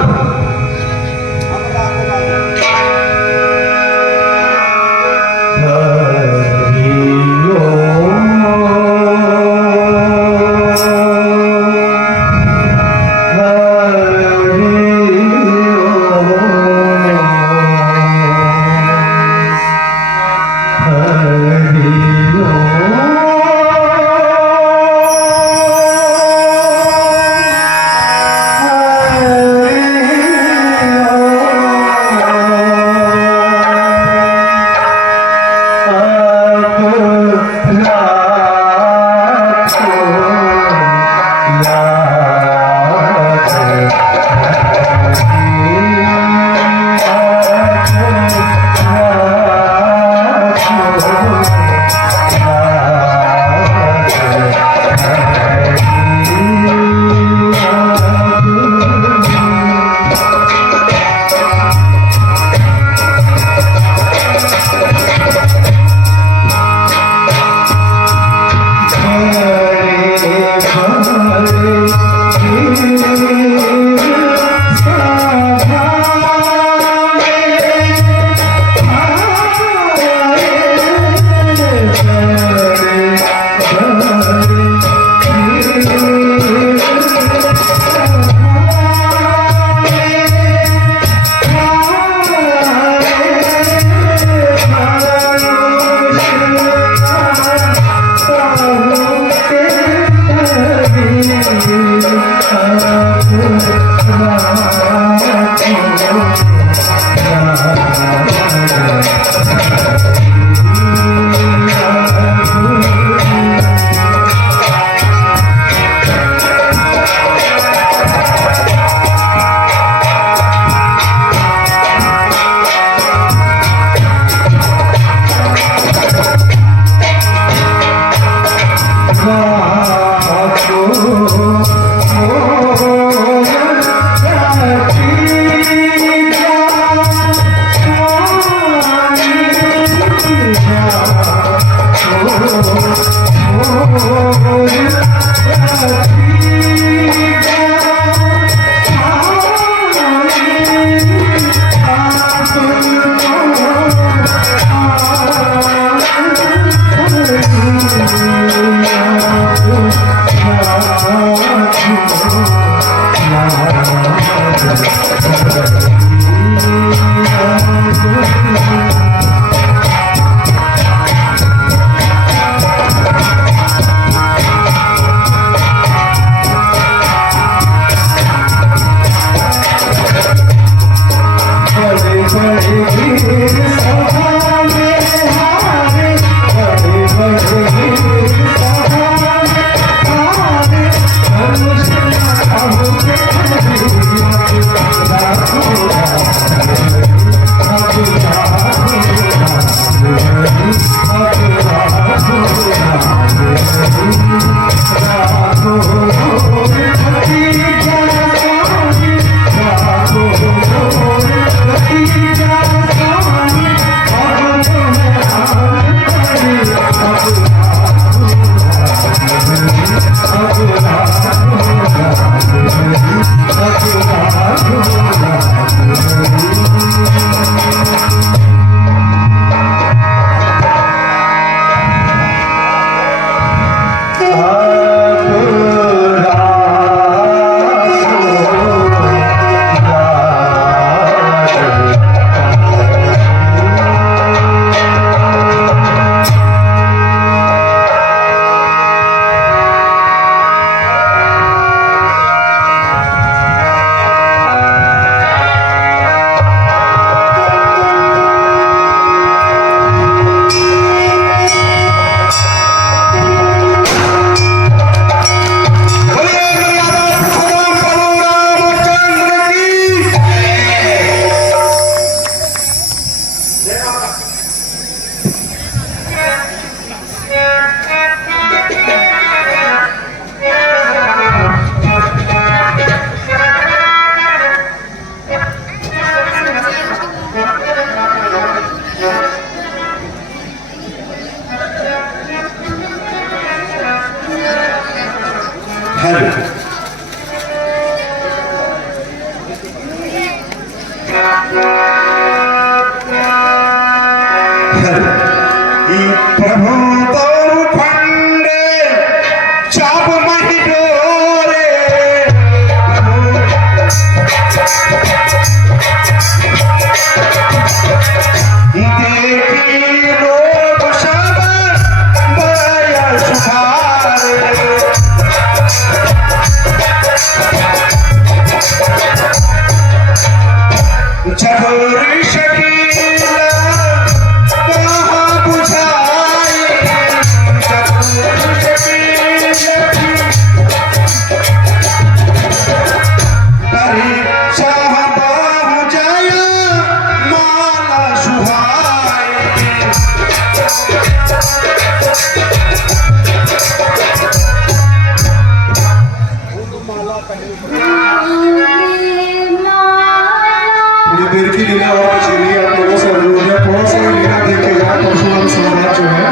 की लीला और बची रही है, तो वो सब लोग हैं, कौन सा लीला देखे जाए परशुराम सम्राट जो है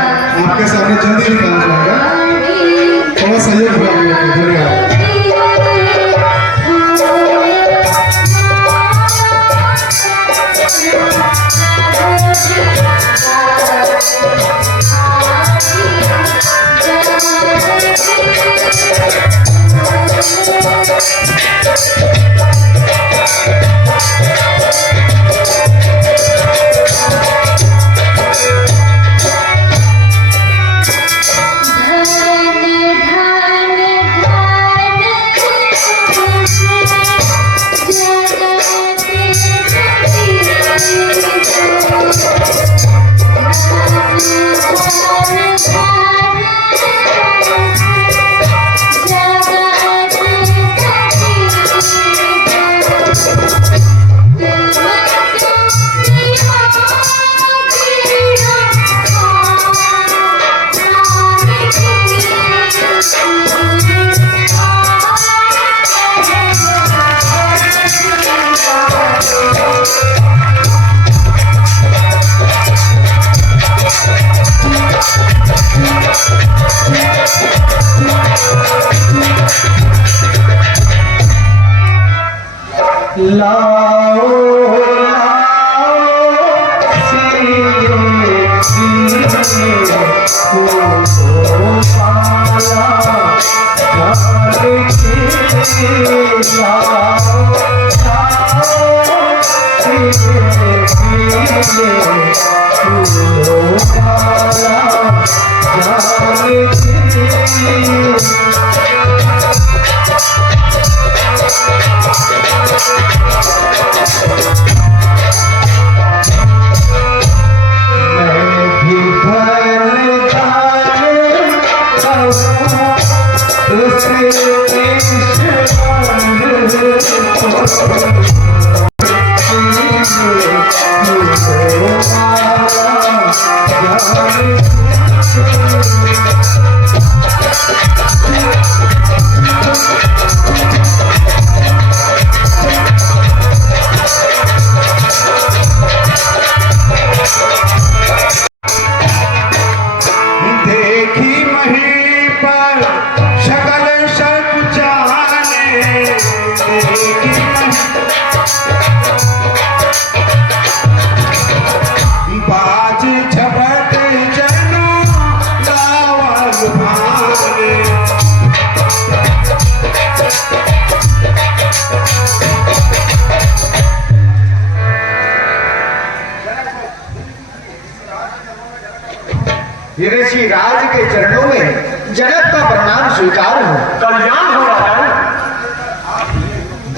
आपके सामने जल्दी निकाल जाएगा। थोड़ा सहयोग हुआ धन्यवाद। लाओ ऋषि राज के चरणों में जनक का प्रणाम स्वीकार हो। कल्याण हो राजा।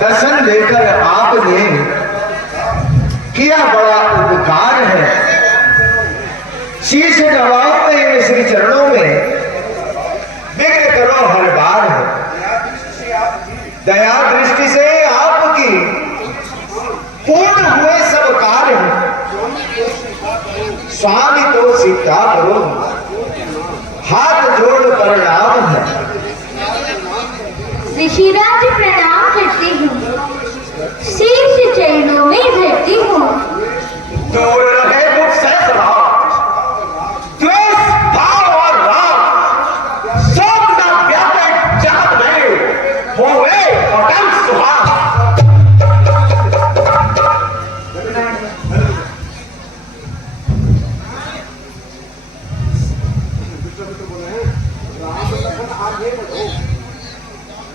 दर्शन देकर आपने किया बड़ा उपकार है। शीश नवाब में श्री चरणों में विघ्न करो हर बार है। दया दृष्टि से आपकी पूर्ण हुए सब कार्य स्वामी तो सीता करो, हाथ जोड़ प्रणाम है। ऋषिराज प्रणाम करती हूँ, शीश चरणों में धरती हूँ। दूर रहे मुझसे स्वभाव, द्वेष भाव और राग सब न व्यापे जगत में होवे अटल सुहाग।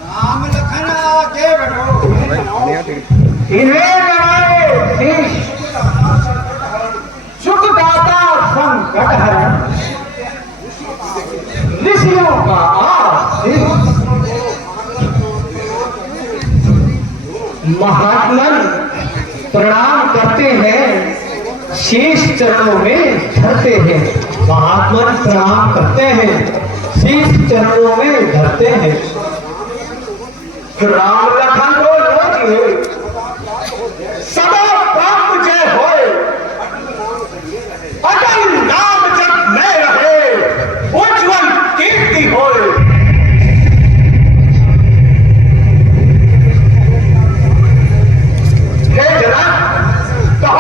राम लखन आगे बढ़ो, इन्हें लगाए शीश, सुखदाता संकट हरण, ऋषियों का आशीष। महात्मन प्रणाम करते हैं, शीश चरणों में धरते हैं। महात्मन प्रणाम करते हैं, शीश चरणों में धरते हैं। राम लखन को लोग सदा ब्रह्म जय होए, अटल नाम जब में रहे, उज्जवल कीर्ति होए। हे जनक, कहो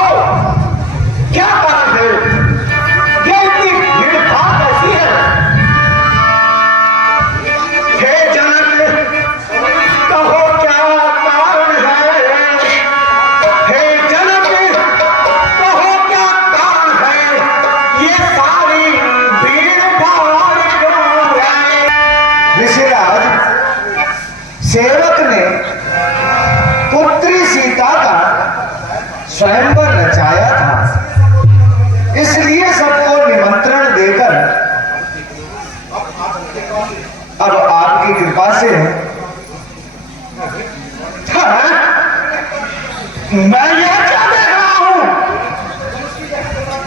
मैं यह क्या देख रहा हूं?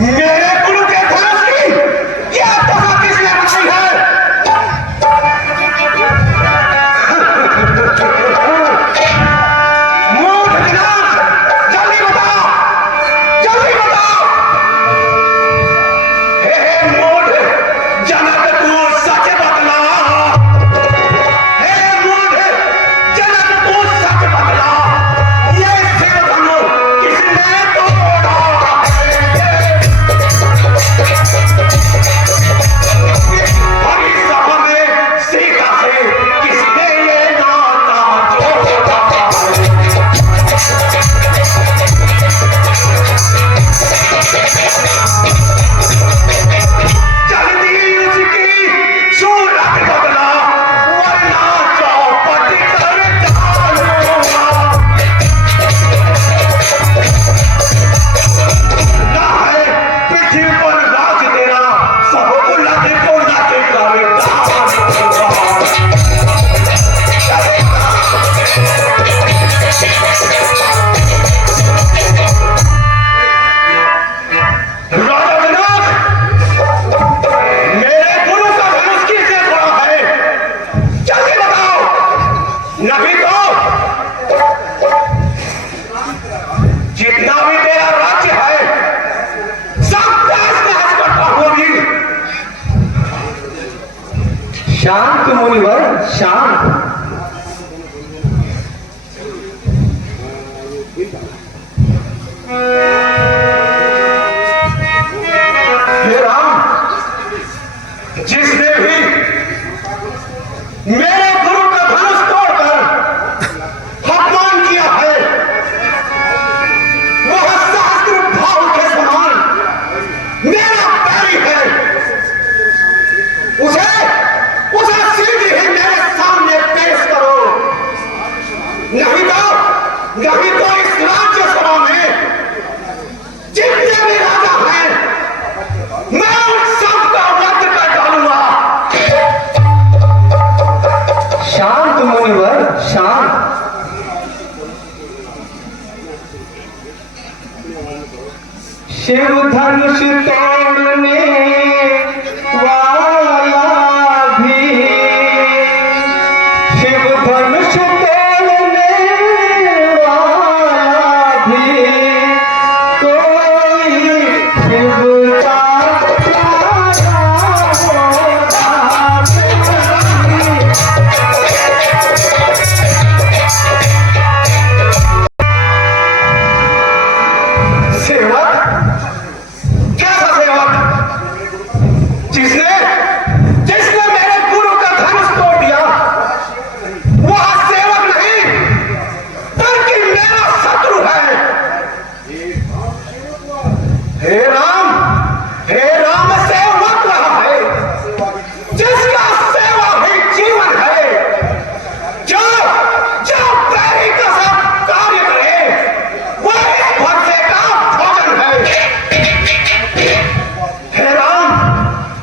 मेरे गुरु के धनुष की यह दफा किसने बनाई है? मूर्ख दिनांक, जल्दी बताओ, जल्दी बताओ। हे मूर्ख जनक, तू सच बतला। हे मूर्ख जनक, तू सच बतला। ये शिवधनु किसने तोड़ा? हरी सभा में सीता से किसने ये नाता जोड़ा? जल्दी उसकी सूरत बदला, वरना चौपट कर डालूंगा। ना है पृथ्वी पर राज तेरा, सब उलट पुलट कर डालूंगा। राजा जनक, मेरे गुरु का धनुष किसने तोड़ा है? जल्दी बताओ, नहीं तो जितना भी मेरा राज्य है सब तहस नहस करता हूं अभी। शांत मुनिवर, शांत। हे राम, जिसने भी मेरे गुरु का धनुष तोड़कर अपमान किया है, वह सहस्त्र भाव के समान मेरा बैरी है। उसे सीधे ही मेरे सामने पेश करो, नहीं तो इस राज्यसभा में जितने भी राजा हैं मैं उन सबका वध कर डालूंगा। शांत मुनिवर, शांत। शिव धनुष तोड़ने वाला भी, शिव धनुष तोड़ने वाला भी कोई शिव का सेवक? कैसा सेवक? जिसने मेरे गुरु का धनुष तोड़ दिया, वह सेवक नहीं बल्कि मेरा शत्रु है। हे राम, सेवक रहा है जिसका सेवा ही जीवन है, जो बैरी का सब कार्य करे वह इस भरसे का भोजन है।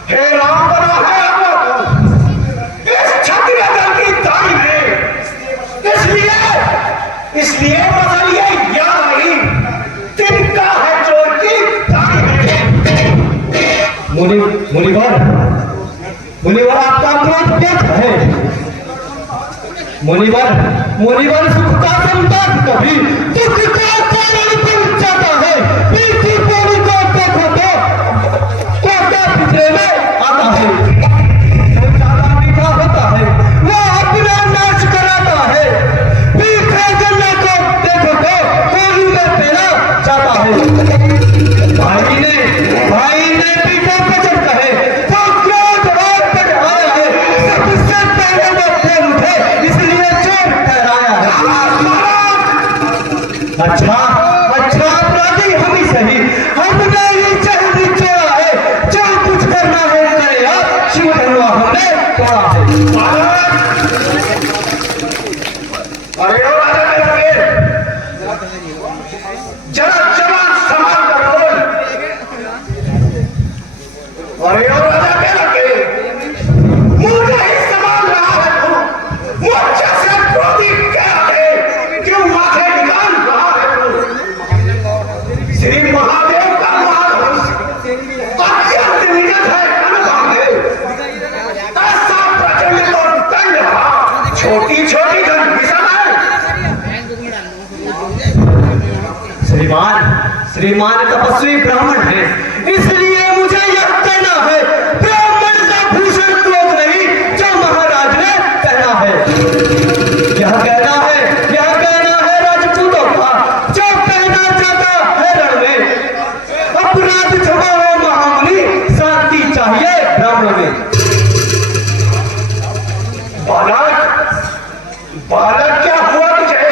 हे राम बना है अब इस क्षत्रिय दल की दाई में, इसलिए बदलिए याद आई तिनका है चोर की दाई में। मुनिवर, आपका क्रोध व्यर्थ है। मुनिवर सुख का संताप कभी दुख का कारण बन जाता है। पीठी पौड़ी को देखो तो कोटा पिछले में आता है। जो ज्यादा मीठा होता है वो अपना नाश कराता है। पीठे जलने को देखो तो कोली में पेड़ा जाता है। भाई ने पीठे पे चढ़ता है तो क्रोध और बढ़ आया है। सबसे पहले वो फेर उठे, इसलिए चोर ठहराया है। अच्छा अपराधी हम ही सही, हमने ही चहरी चोरा है। जो कुछ करना है करे आप, शिव धनुआ हमने तोड़ा है। अरे ओ राजा मेरा वीर, जरा जवान संभाल कर बोल। अरे ओ राजा मेरा वीर, मुझे ही संभाल रहा है तू। मुझसे क्रोधी क्या है, क्यों माथे निकाल रहा है तू? श्रीमान तपस्वी ब्राह्मण है, इसलिए मुझे यह कहना है, ब्राह्मण का भूषण क्रोध नहीं जो महाराज ने कहना है। यह कहना है राजपूतों का, जो कहना चाहता है रण में। अपराध क्षमा हो महामुनि, शांति चाहिए ब्राह्मण में। बालक क्या हुआ तुझे?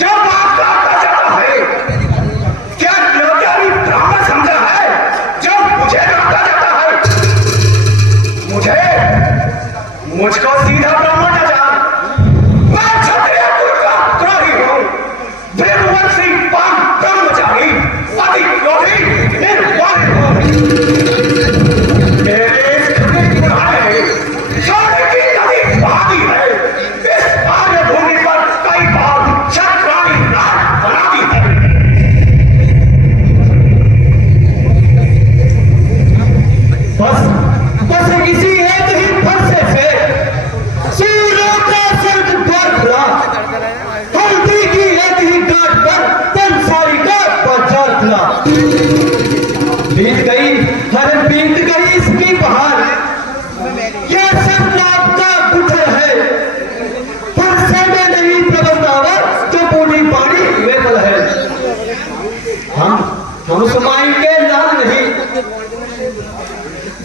जब बात करता जाता है, क्या योग्यानी ब्राह्मण समझा है? जब मुझे डांटा जाता है, मुझको सीधा ब्राह्मण न जान। मैं क्षत्रिय कुल का द्रोही हूँ, भृगुवंशी ब्रह्मचारी, अति क्रोधी, निर्वाण हूँ। मेरे इस पुराने सोने की नदी बहाती है। इस आर्य भूमि पर कई बार क्षत्राणी राज बनाती है। बस इसी एक ही फरसे से सूरों का स्वर्ग द्वार खुला। हल्दी की एक ही गांठ पर पंसारी का बाजार खुला। बीत गई इसकी बहार, यह सब लाभ का गुठर है। फरसे में नहीं प्रबंधावर, जो बूढ़ी पानी वेतल है। हम सुमाई के लाल नहीं,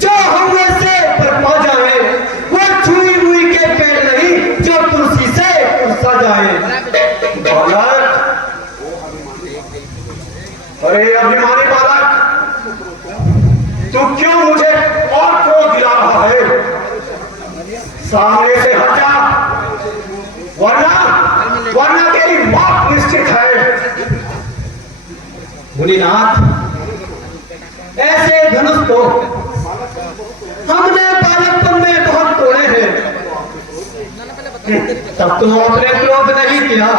जो हमने से बरपा जाए। वो छुई हुई के पेड़ नहीं, जो तुलसी से उड़सा जाए। बालक, अरे अभिमानी बालक, तू क्यों मुझे और क्रोध दिला रहा है? सामने से हट जा, वरना तेरी मौत निश्चित है। मुनिनाथ, ऐसे धनुष तो हमने बालकपन में बहुत तोड़े हैं, तब तुम अपने क्रोध नहीं किया।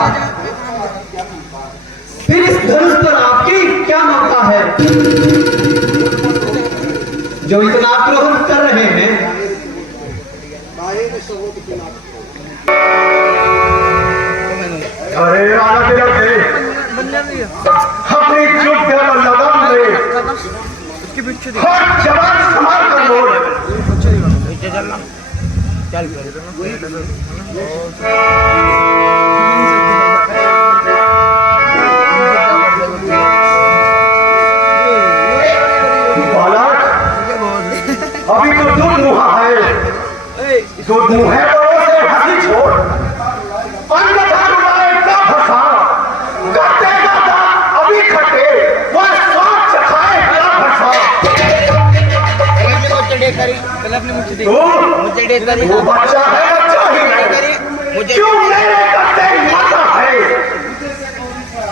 फिर इस धनुष पर आपकी क्या ममता है, जो इतना क्रोध कर रहे हैं? अरे राजा तिलक थे, अपनी चुप लगाम में हर जवान संभाल कर बोल। बालक, अभी तो दूध मुहा है, दूध मुहे तो उसे हंसी छोड़। अन्यथा रुलाए का फंसा, करते का अभी खटे, वह स्वाद चखाए का फंसा। वो बच्चा है, बच्चा ही है, क्यों मेरे करते माता है?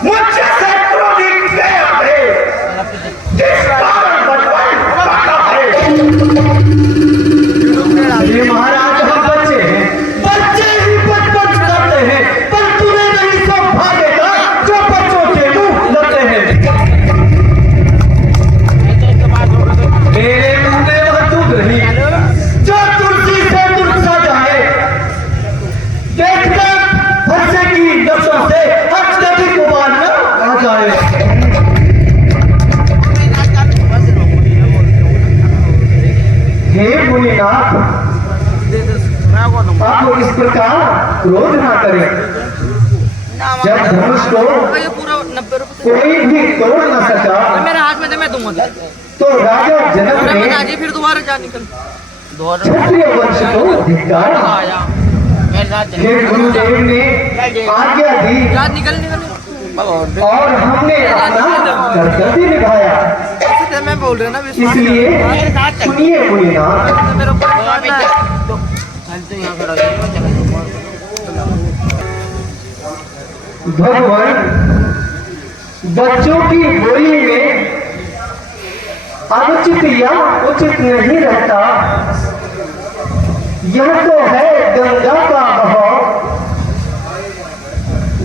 मुझसे से क्रोधित गया है, जिस कारण बचपन काटा है। ये महाराज हम बच्चे हैं, बच्चे ही बचपन करते हैं, पर तुम्हें नहीं सौभाग्य का जो बच्चों के मुंह लगते हैं। मेरे मुंह में वह दूध नहीं, जो तुलसी से तुलसा जाए। देखकर फरसे की नसों से अत्यधिक उबाल न आ जाए। हे मुनिनाथ, आप इस प्रकार क्रोध ना करें। जब धनुष को कोई भी तोड़ न सका, मेरे हाथ में दे, मैं दूंगा। तो राजा जनक ने फिर दोबारा जा निकल। क्षत्रिय वंश को धिक्कारा। फिर गुरुदेव ने आज्ञा दी और हमने अपना कर्तव्य निभाया। मैं बोल रहा ना, इसलिए सुनिए मुनिनाथ, मेरे भगवान बच्चों की बोली में अनुचित या उचित नहीं रहता। यह तो है गंगा का बहाव,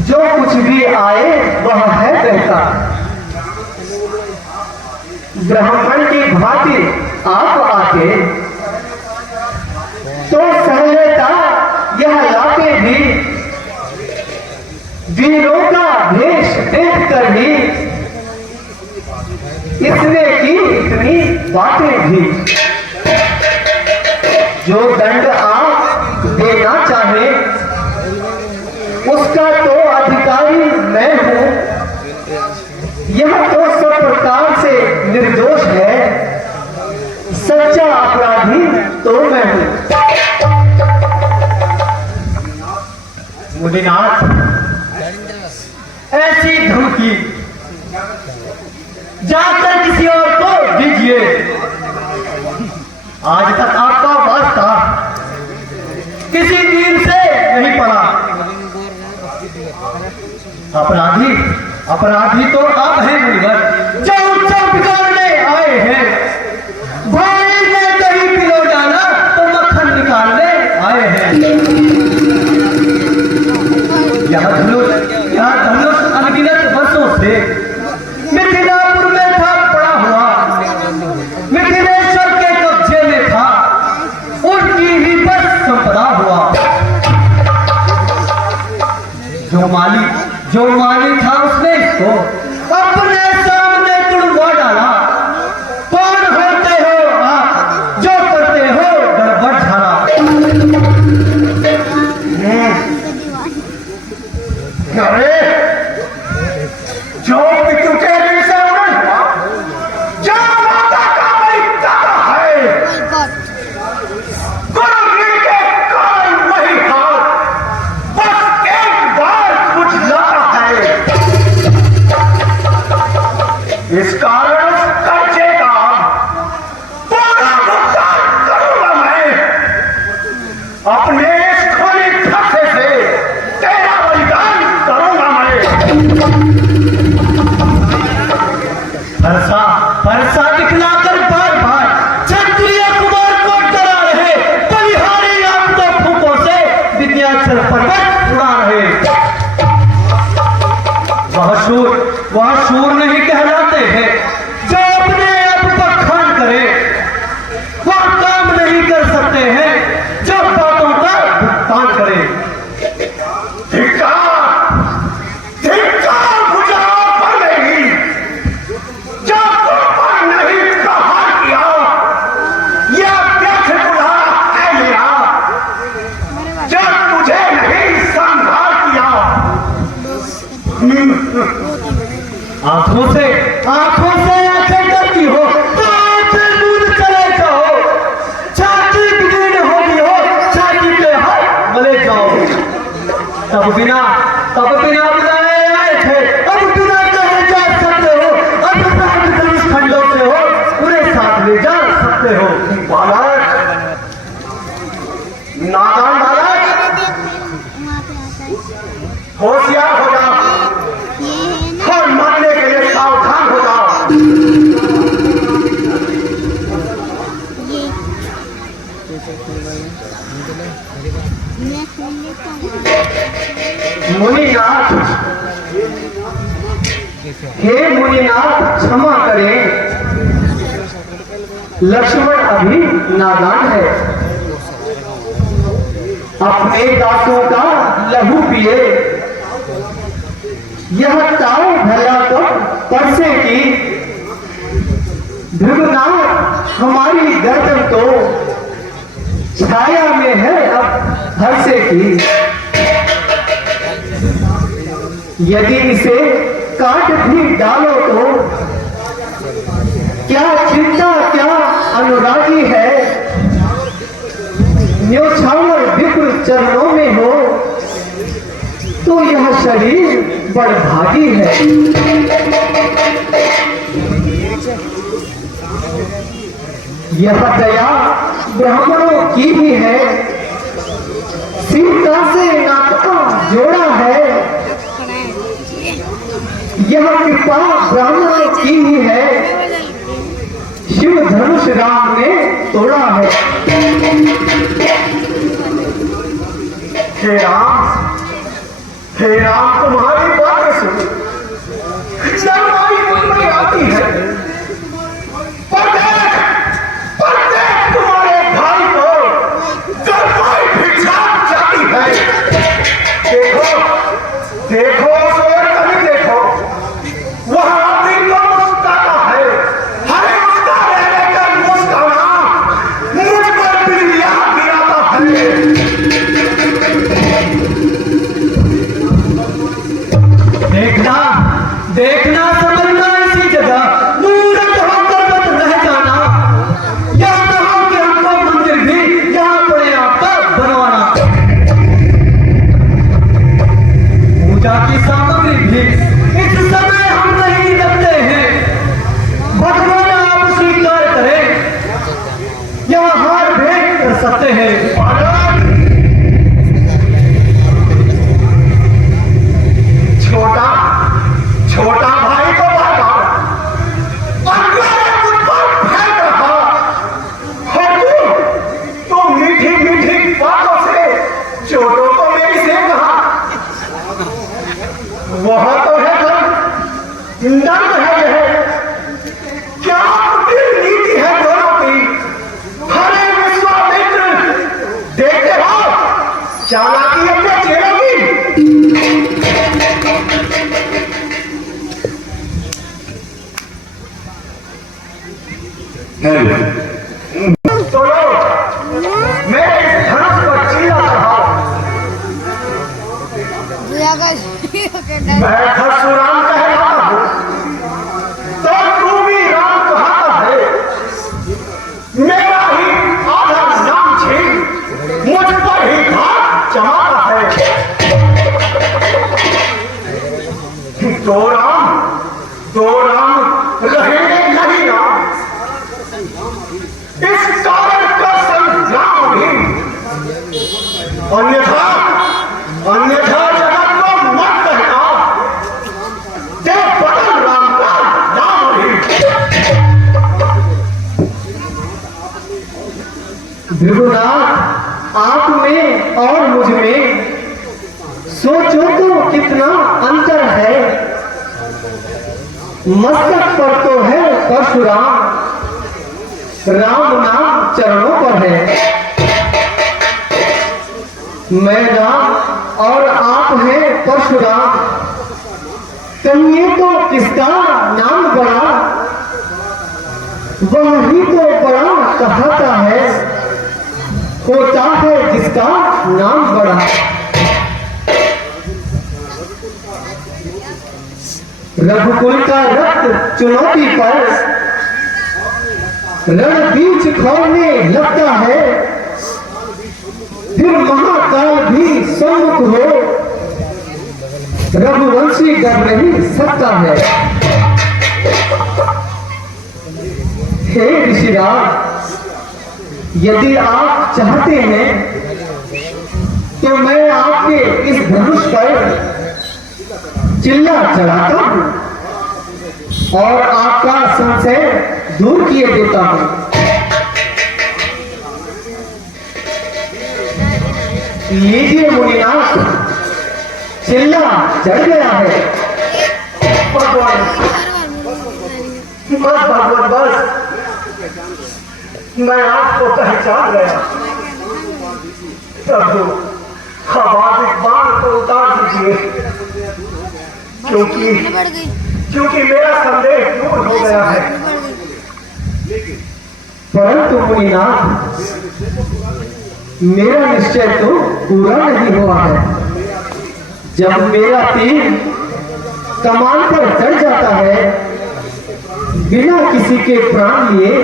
जो कुछ भी आए वह है बहता। ब्राह्मण की भांति आप आके तो सहलेता यह लाके भी वीरों का भेष देखकर ही इसने की इतनी बातें भी। जो दंड आप देना चाहे उसका तो अधिकारी मैं हूं। यह तो सब प्रकार से निर्दोष है, सच्चा अपराधी तो मैं हूं। मुनिनाथ, ऐसी धमकी जाकर किसी और को दीजिए। आज तक आपका वास्ता किसी वीर से नहीं पड़ा। अपराधी तो आप हैं मुनिवर, जो उत्सव बिगाड़ने आए हैं। भाई ने दही पिलो डाला तो मक्खन निकालने आए हैं। यह धनुष अनगिनत वर्षों से मिथिलापुर में था पड़ा हुआ, मिथिलेश्वर के कब्जे में था, उनकी ही बस संपदा हुआ। जो माली था उसने इसको अपने सामने तुड़वा डाला। कौन होते हो आप जो करते हो गड़बड़ झाला? अरे जो पितु के दिल से उड़न हुआ, जो माता का दाता है, गुरु के काल वही हाथ, बस एक बार कुछ लाना है। इस कारण उस कर्जे का पूरा भुगतान करूंगा मैं। अपने इस खुली धक्के से तेरा बलिदान करूंगा मैं। परसा दिखलाकर बार क्षत्रिय कुमार को डरा रहे, बलिहारी आपको फूकों से विद्याचल पर्वत उड़ा रहे। वह शूर नहीं कहलाते हैं जो अपने आप बखान करे। वह काम नहीं कर सकते हैं जो बातों का भुगतान करे। आंखों से आंखें करती हो तो आंखें दूर चले जाओ। छाती बिगड़ होगी हो, छाती पे हाथ मले जाओ। तब बिना बुलाए आए थे, अब बिना कहे जा सकते हो। अब प्राप्त धनुष खंडों से हो पूरे साथ ले जा सकते हो। बालक, नादान बालक, होशियार हो जा और मरने के लिए सावधान हो जाओ। मुनिनाथ, हे मुनिनाथ क्षमा करें, लक्ष्मण अभी नादान है। अपने दासों का लहू पिए, यह ताऊ भला तो परसे की। भृगुनाथ, हमारी गर्दन तो छाया में है अब हर्षे की। यदि इसे काट भी डालो तो क्या चिंता, क्या अनुरागी है। न्योछावर विप्र चरणों में हो तो यह शरीर बड़भागी है। यह दया ब्राह्मणों की भी है, सीता से नाता जोड़ा है। यह कृपा ब्राह्मणों की ही है, शिव धनुष राम ने तोड़ा है। हे राम तुम्हारी बात सुन, शर्माई मुझ में आती है। पर देख तुम्हारे भाई को शर्माई भिक्षा जाती है। देखो देखो सोर कभी देखो, देखना समझना इसी जगह मूर्ख होकर मत रह जाना। यह कहो कि हमको मंदिर भी यहाँ अपने आप का बनवाना, पूजा की सामग्री भी इस समय हम नहीं रखते हैं। भगवान आप स्वीकार करें, यह हार भेंट कर सकते हैं। छोटा भाई को बार-बार मुझ पर फेंक रहा है। तू मीठी बातों से छोटों को मेरी से कहा। वह तो है नंद है, यह क्या नीति है दोनों की। हरे विश्वामित्र देखते हो चालाकी अपने चेहरों की। तो मैं इस धनुष पर चीला रहा। मैं परशुराम कहलाता हूँ, तो तू भी राम कहता है। मेरा ही आधा नाम छीन मुझ पर ही घात जमाता है। दो राम रहेंगे नहीं राम। इस कारण का संग्राम भी अन्यथा जगत को मत कहना। देव बदल राम का नाम भी। भृगुनाथ, आप में और मुझ में सोचो तो कितना अंतर है। मस्तक पर तो है परशुराम, राम नाम चरणों पर है। मैं राम और आप हैं परशुराम, कहिए तो किसका नाम बड़ा। वह ही तो बड़ा कहता है, होता है जिसका नाम बड़ा। रघुकुल का रक्त चुनौती पर रण बीच खोलने लगता है। फिर महाकाल भी सम्मुख हो, रघुवंशी डर नहीं सकता है। हे ऋषिराज, यदि आप चाहते हैं तो मैं आपके इस धनुष पर चिल्ला चढ़ाता हूं और आपका संशय दूर किए देता हूं। लीजिए मुनिनाथ, चिल्ला चढ़ गया है। भगवान बस मैं आपको पहचान गया। प्रभु अब इस बाण को उतार दीजिए, क्योंकि मेरा संदेह दूर हो गया है। परंतु मुनिनाथ, मेरा निश्चय तो पूरा नहीं हुआ है। जब मेरा तीर कमान पर चढ़ जाता है, बिना किसी के प्राण लिए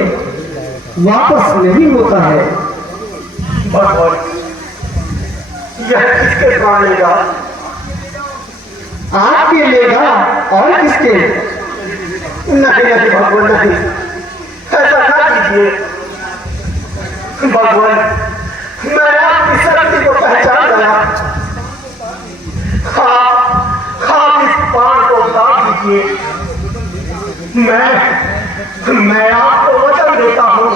वापस नहीं होता है। भगवान, यह किसके प्राण लेगा? आपके लेगा और किसके? नहीं भगवान, नहीं, ऐसा ना कीजिए। भगवान, मैं आपकी शक्ति को पहचान गया। आप इस बाण को उतार दीजिए। मैं आपको वचन देता हूं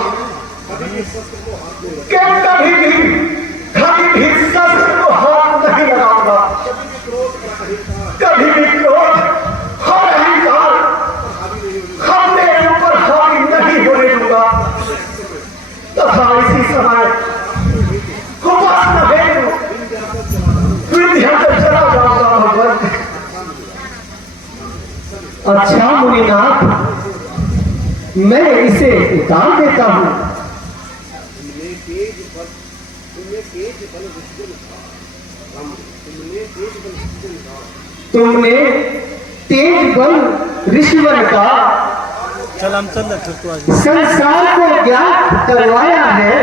कि कभी भी शस्त्र को हाथ नहीं लगाऊंगा। कभी भी क्रोध और अहंकार हमने ऊपर हावी नहीं होने दूंगा। तथा इसी समय उपासना हेतु विंध्याचल चला जाऊंगा। भगवान, अच्छा मुनिनाथ, मैं इसे उतार देता हूं। तुमने तेज बल ऋषिवर का संसार को ज्ञात करवाया है।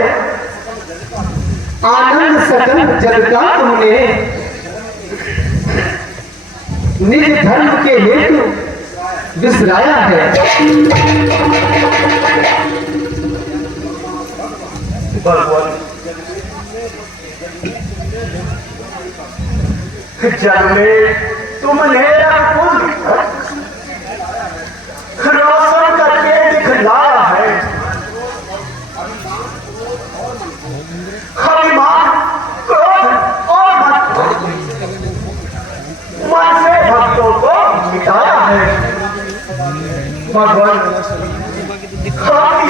आनंद सकल जग का तुमने निज धर्म के हेतु विसराया है। जग में तुमने रोशन करके दिखलाया है। अभिमान, क्रोध और मन से भक्तों को मिटाया है। भगवान आपकी